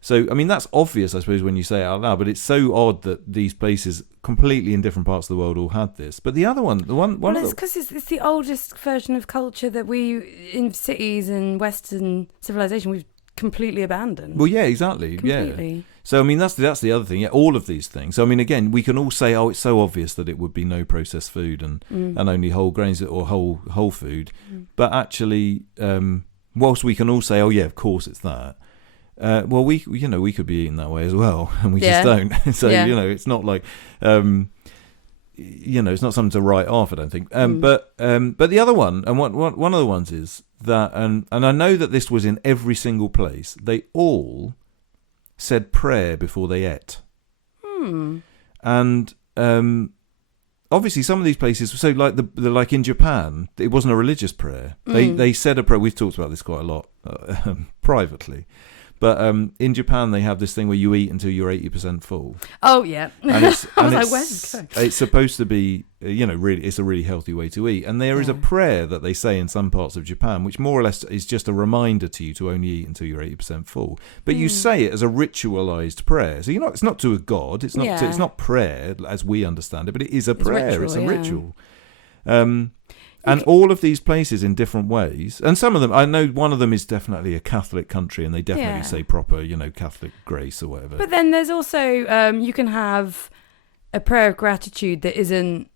So, I mean, that's obvious, I suppose, when you say it out loud, but it's so odd that these places completely in different parts of the world all had this. But the other one, well, it's because it's the oldest version of culture that we, in cities and Western civilization, we've completely abandoned. Well, yeah, exactly. Completely. Yeah. So, I mean, that's the other thing. Yeah, all of these things. So, I mean, again, we can all say, oh, it's so obvious that it would be no processed food and only whole grains or whole food. But actually, whilst we can all say, oh, yeah, of course it's that. Well, we could be eating that way as well, and we just don't. So, it's not like, it's not something to write off, I don't think. But the other one, and one of the ones is that, and I know that this was in every single place, they all said prayer before they ate. And obviously some of these places, so like like in Japan, it wasn't a religious prayer. They said a prayer. We've talked about this quite a lot privately. But in Japan, they have this thing where you eat until you're 80% full. Oh, yeah. And it's, I was like, where's it going? It's supposed to be, really, it's a really healthy way to eat. And there is a prayer that they say in some parts of Japan, which more or less is just a reminder to you to only eat until you're 80% full. But you say it as a ritualized prayer. So it's not to a god. It's not it's not prayer as we understand it, but it is a prayer. It's a ritual. And all of these places in different ways, and some of them, I know one of them is definitely a Catholic country, and they definitely say proper, Catholic grace or whatever. But then there's also, you can have a prayer of gratitude that isn't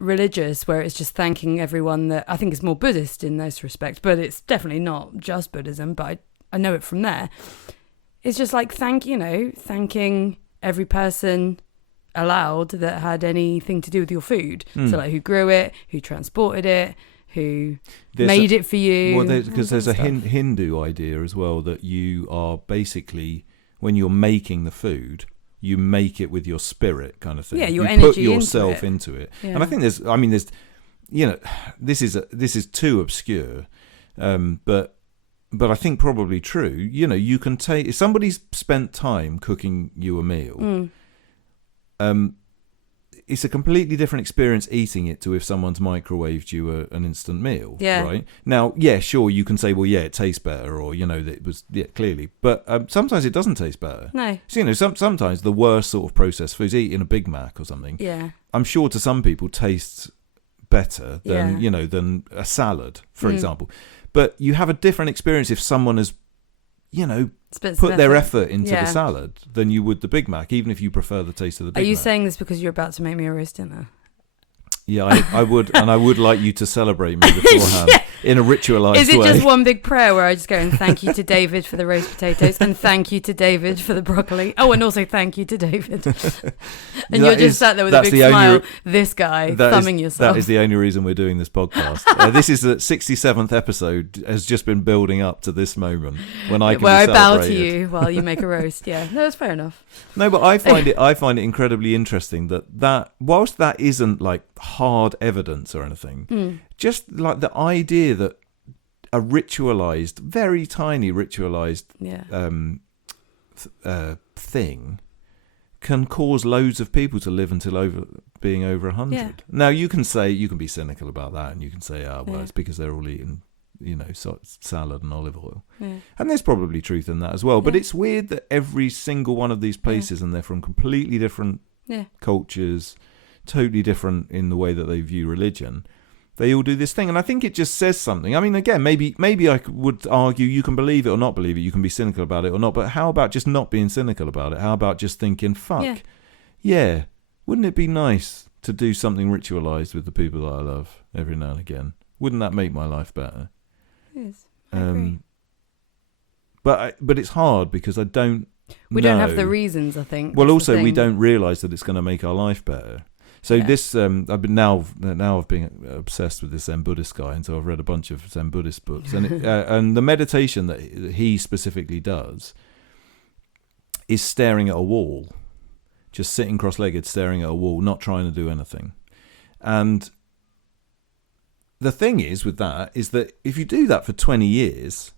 religious, where it's just thanking everyone. That I think it's more Buddhist in those respects, but it's definitely not just Buddhism. But I know it from there. It's just like thanking every person allowed that had anything to do with your food. So like who grew it, who transported it, who made it for you. Well, because there's a Hindu idea as well that you are basically, when you're making the food, you make it with your spirit kind of thing. Yeah, your you energy put yourself into it. Yeah. And I think there's this is too obscure, but I think probably true. You can take, if somebody's spent time cooking you a meal, it's a completely different experience eating it to if someone's microwaved you an instant meal. Yeah. Right? Now, sure, you can say, well, it tastes better, or, that it was, clearly. But sometimes it doesn't taste better. No. So, sometimes the worst sort of processed foods, eating a Big Mac or something, I'm sure to some people tastes better than, than a salad, for example. But you have a different experience if someone has, put their effort into the salad than you would the Big Mac, even if you prefer the taste of the Big Mac. Are you saying this because you're about to make me a roast dinner? Yeah, I would, and I would like you to celebrate me beforehand in a ritualised way. Is it just one big prayer where I just go and thank you to David for the roast potatoes and thank you to David for the broccoli? Oh, and also thank you to David. And you're just sat there with a big smile, this guy, thumbing yourself. That is the only reason we're doing this podcast. This is the 67th episode, has just been building up to this moment when I can where be I bow celebrated. to you while you make a roast. Yeah, no, that's fair enough. No, but I find it incredibly interesting that whilst that isn't like hard evidence or anything, just like the idea that a ritualized, very tiny ritualized thing can cause loads of people to live until being over 100. Yeah. Now you can be cynical about that, and you can say, it's because they're all eating, salad and olive oil. Yeah. And there's probably truth in that as well. But it's weird that every single one of these places, and they're from completely different cultures, totally different in the way that they view religion, they all do this thing. And I think it just says something. I mean, again, maybe I would argue you can believe it or not believe it, you can be cynical about it or not, but how about just not being cynical about it? How about just thinking, fuck, wouldn't it be nice to do something ritualized with the people that I love every now and again? Wouldn't that make my life better? It is. I agree. But it's hard because I don't We don't have the reasons, I think. Well, also, we don't realise that it's going to make our life better. So this, I've been I've been obsessed with this Zen Buddhist guy, and so I've read a bunch of Zen Buddhist books, and and the meditation that he specifically does is staring at a wall, just sitting cross-legged, staring at a wall, not trying to do anything. And the thing is with that is that if you do that for 20 years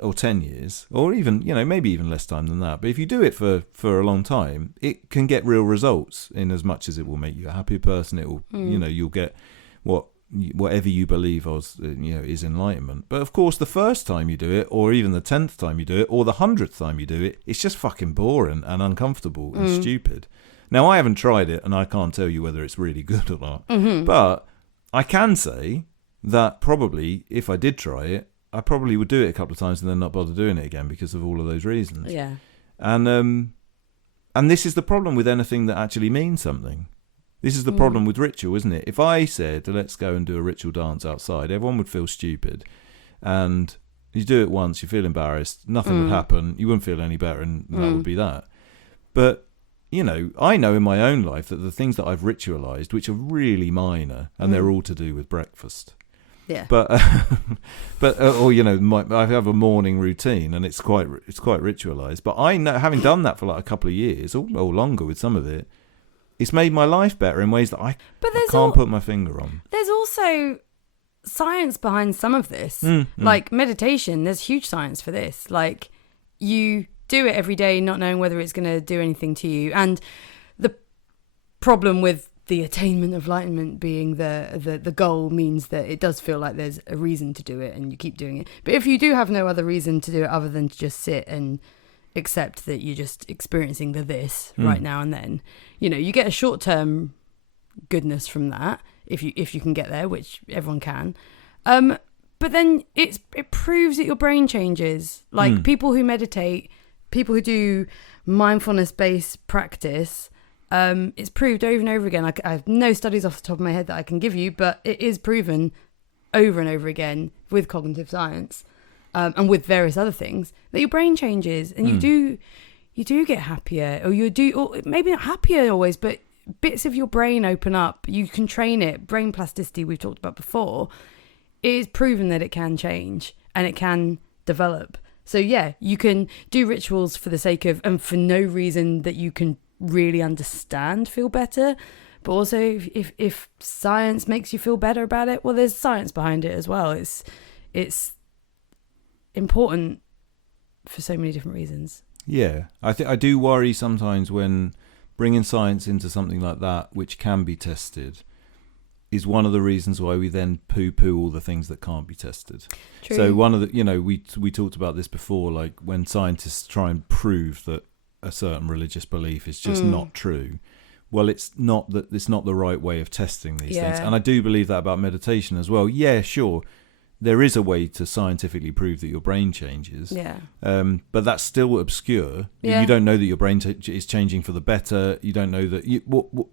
or 10 years, or even, maybe even less time than that, but if you do it for a long time, it can get real results in as much as it will make you a happier person. It will, you'll get whatever you believe is enlightenment. But of course, the first time you do it, or even the 10th time you do it, or the 100th time you do it, it's just fucking boring and uncomfortable and stupid. Now, I haven't tried it, and I can't tell you whether it's really good or not. Mm-hmm. But I can say that probably, if I did try it, I probably would do it a couple of times and then not bother doing it again because of all of those reasons. Yeah. And this is the problem with anything that actually means something. This is the problem with ritual, isn't it? If I said, let's go and do a ritual dance outside, everyone would feel stupid. And you do it once, you feel embarrassed, nothing would happen, you wouldn't feel any better, and that would be that. But, I know in my own life that the things that I've ritualized, which are really minor, and they're all to do with breakfast. Yeah. But I have a morning routine, and it's quite ritualized. But I know, having done that for like a couple of years or longer with some of it, it's made my life better in ways that I can't put my finger on. There's also science behind some of this. Like meditation, there's huge science for this. Like you do it every day, not knowing whether it's going to do anything to you. And the problem with the attainment of enlightenment being the goal means that it does feel like there's a reason to do it and you keep doing it. But if you do have no other reason to do it other than to just sit and accept that you're just experiencing this right now and then, you get a short-term goodness from that if you can get there, which everyone can. But then it proves that your brain changes. Like people who meditate, people who do mindfulness-based practice, it's proved over and over again. I have no studies off the top of my head that I can give you, but it is proven over and over again with cognitive science and with various other things that your brain changes and you do get happier, or maybe not happier always, but bits of your brain open up. You can train it. Brain plasticity we've talked about before. It is proven that it can change and it can develop. So yeah, you can do rituals for the sake of and for no reason that you can really understand feel better, but also if science makes you feel better about it, well, there's science behind it as well. It's important for so many different reasons. Yeah, I do worry sometimes when bringing science into something like that, which can be tested, is one of the reasons why we then poo-poo all the things that can't be tested. True. So one of the, we talked about this before, like when scientists try and prove that a certain religious belief is just not true. Well, it's not the right way of testing these things. And I do believe that about meditation as well. Yeah, sure. There is a way to scientifically prove that your brain changes. Yeah. But that's still obscure. Yeah. You don't know that your brain is changing for the better. You don't know that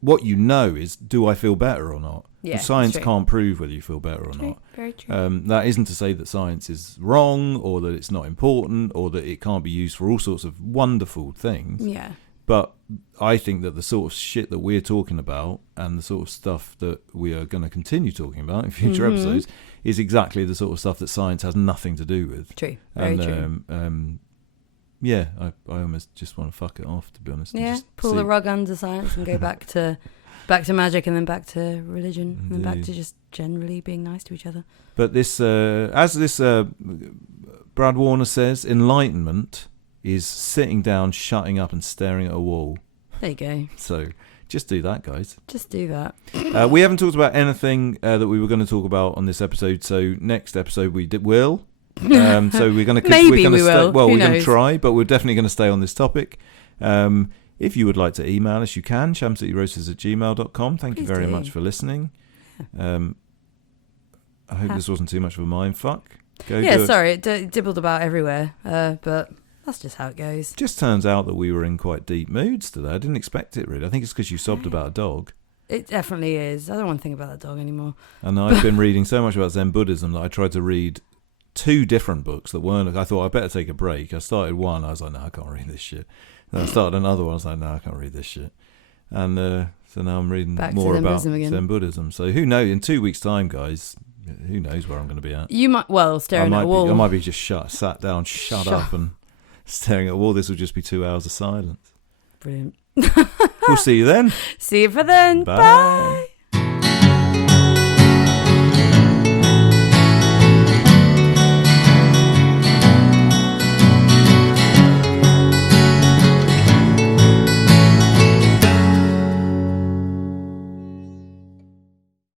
what you know is, do I feel better or not? Yeah, science can't prove whether you feel better or not. Very true. That isn't to say that science is wrong or that it's not important or that it can't be used for all sorts of wonderful things. Yeah. But I think that the sort of shit that we're talking about and the sort of stuff that we are going to continue talking about in future episodes is exactly the sort of stuff that science has nothing to do with. True. Very true. Yeah, I almost just want to fuck it off, to be honest. Yeah, pull the rug under science and go back to magic and then back to religion. Indeed. And then back to just generally being nice to each other. But this, Brad Warner says, enlightenment is sitting down, shutting up and staring at a wall. There you go. So just do that, guys. Just do that. We haven't talked about anything that we were going to talk about on this episode. So next episode we will. So we're going to maybe we will. Well, we're going to try, but we're definitely going to stay on this topic. If you would like to email us, you can. shamcityroasters@gmail.com. Thank you very much for listening. I hope this wasn't too much of a mind fuck. Sorry, it dibbled about everywhere, but that's just how it goes. Just turns out that we were in quite deep moods today. I didn't expect it, really. I think it's because you sobbed about a dog. It definitely is. I don't want to think about that dog anymore. And I've been reading so much about Zen Buddhism that I tried to read 2 different books that weren't... I thought, I better take a break. I started one. I was like, no, I can't read this shit. Then I started another one. I was like, no, I can't read this shit. And So now I'm reading Back to more Zen about Buddhism again. Zen Buddhism. So who knows? In 2 weeks' time, guys, who knows where I'm going to be at? You might, well, staring at a wall. I might be just sat down, shut up, and staring at a wall. This will just be 2 hours of silence. Brilliant. We'll see you then. See you for then. Bye. Bye.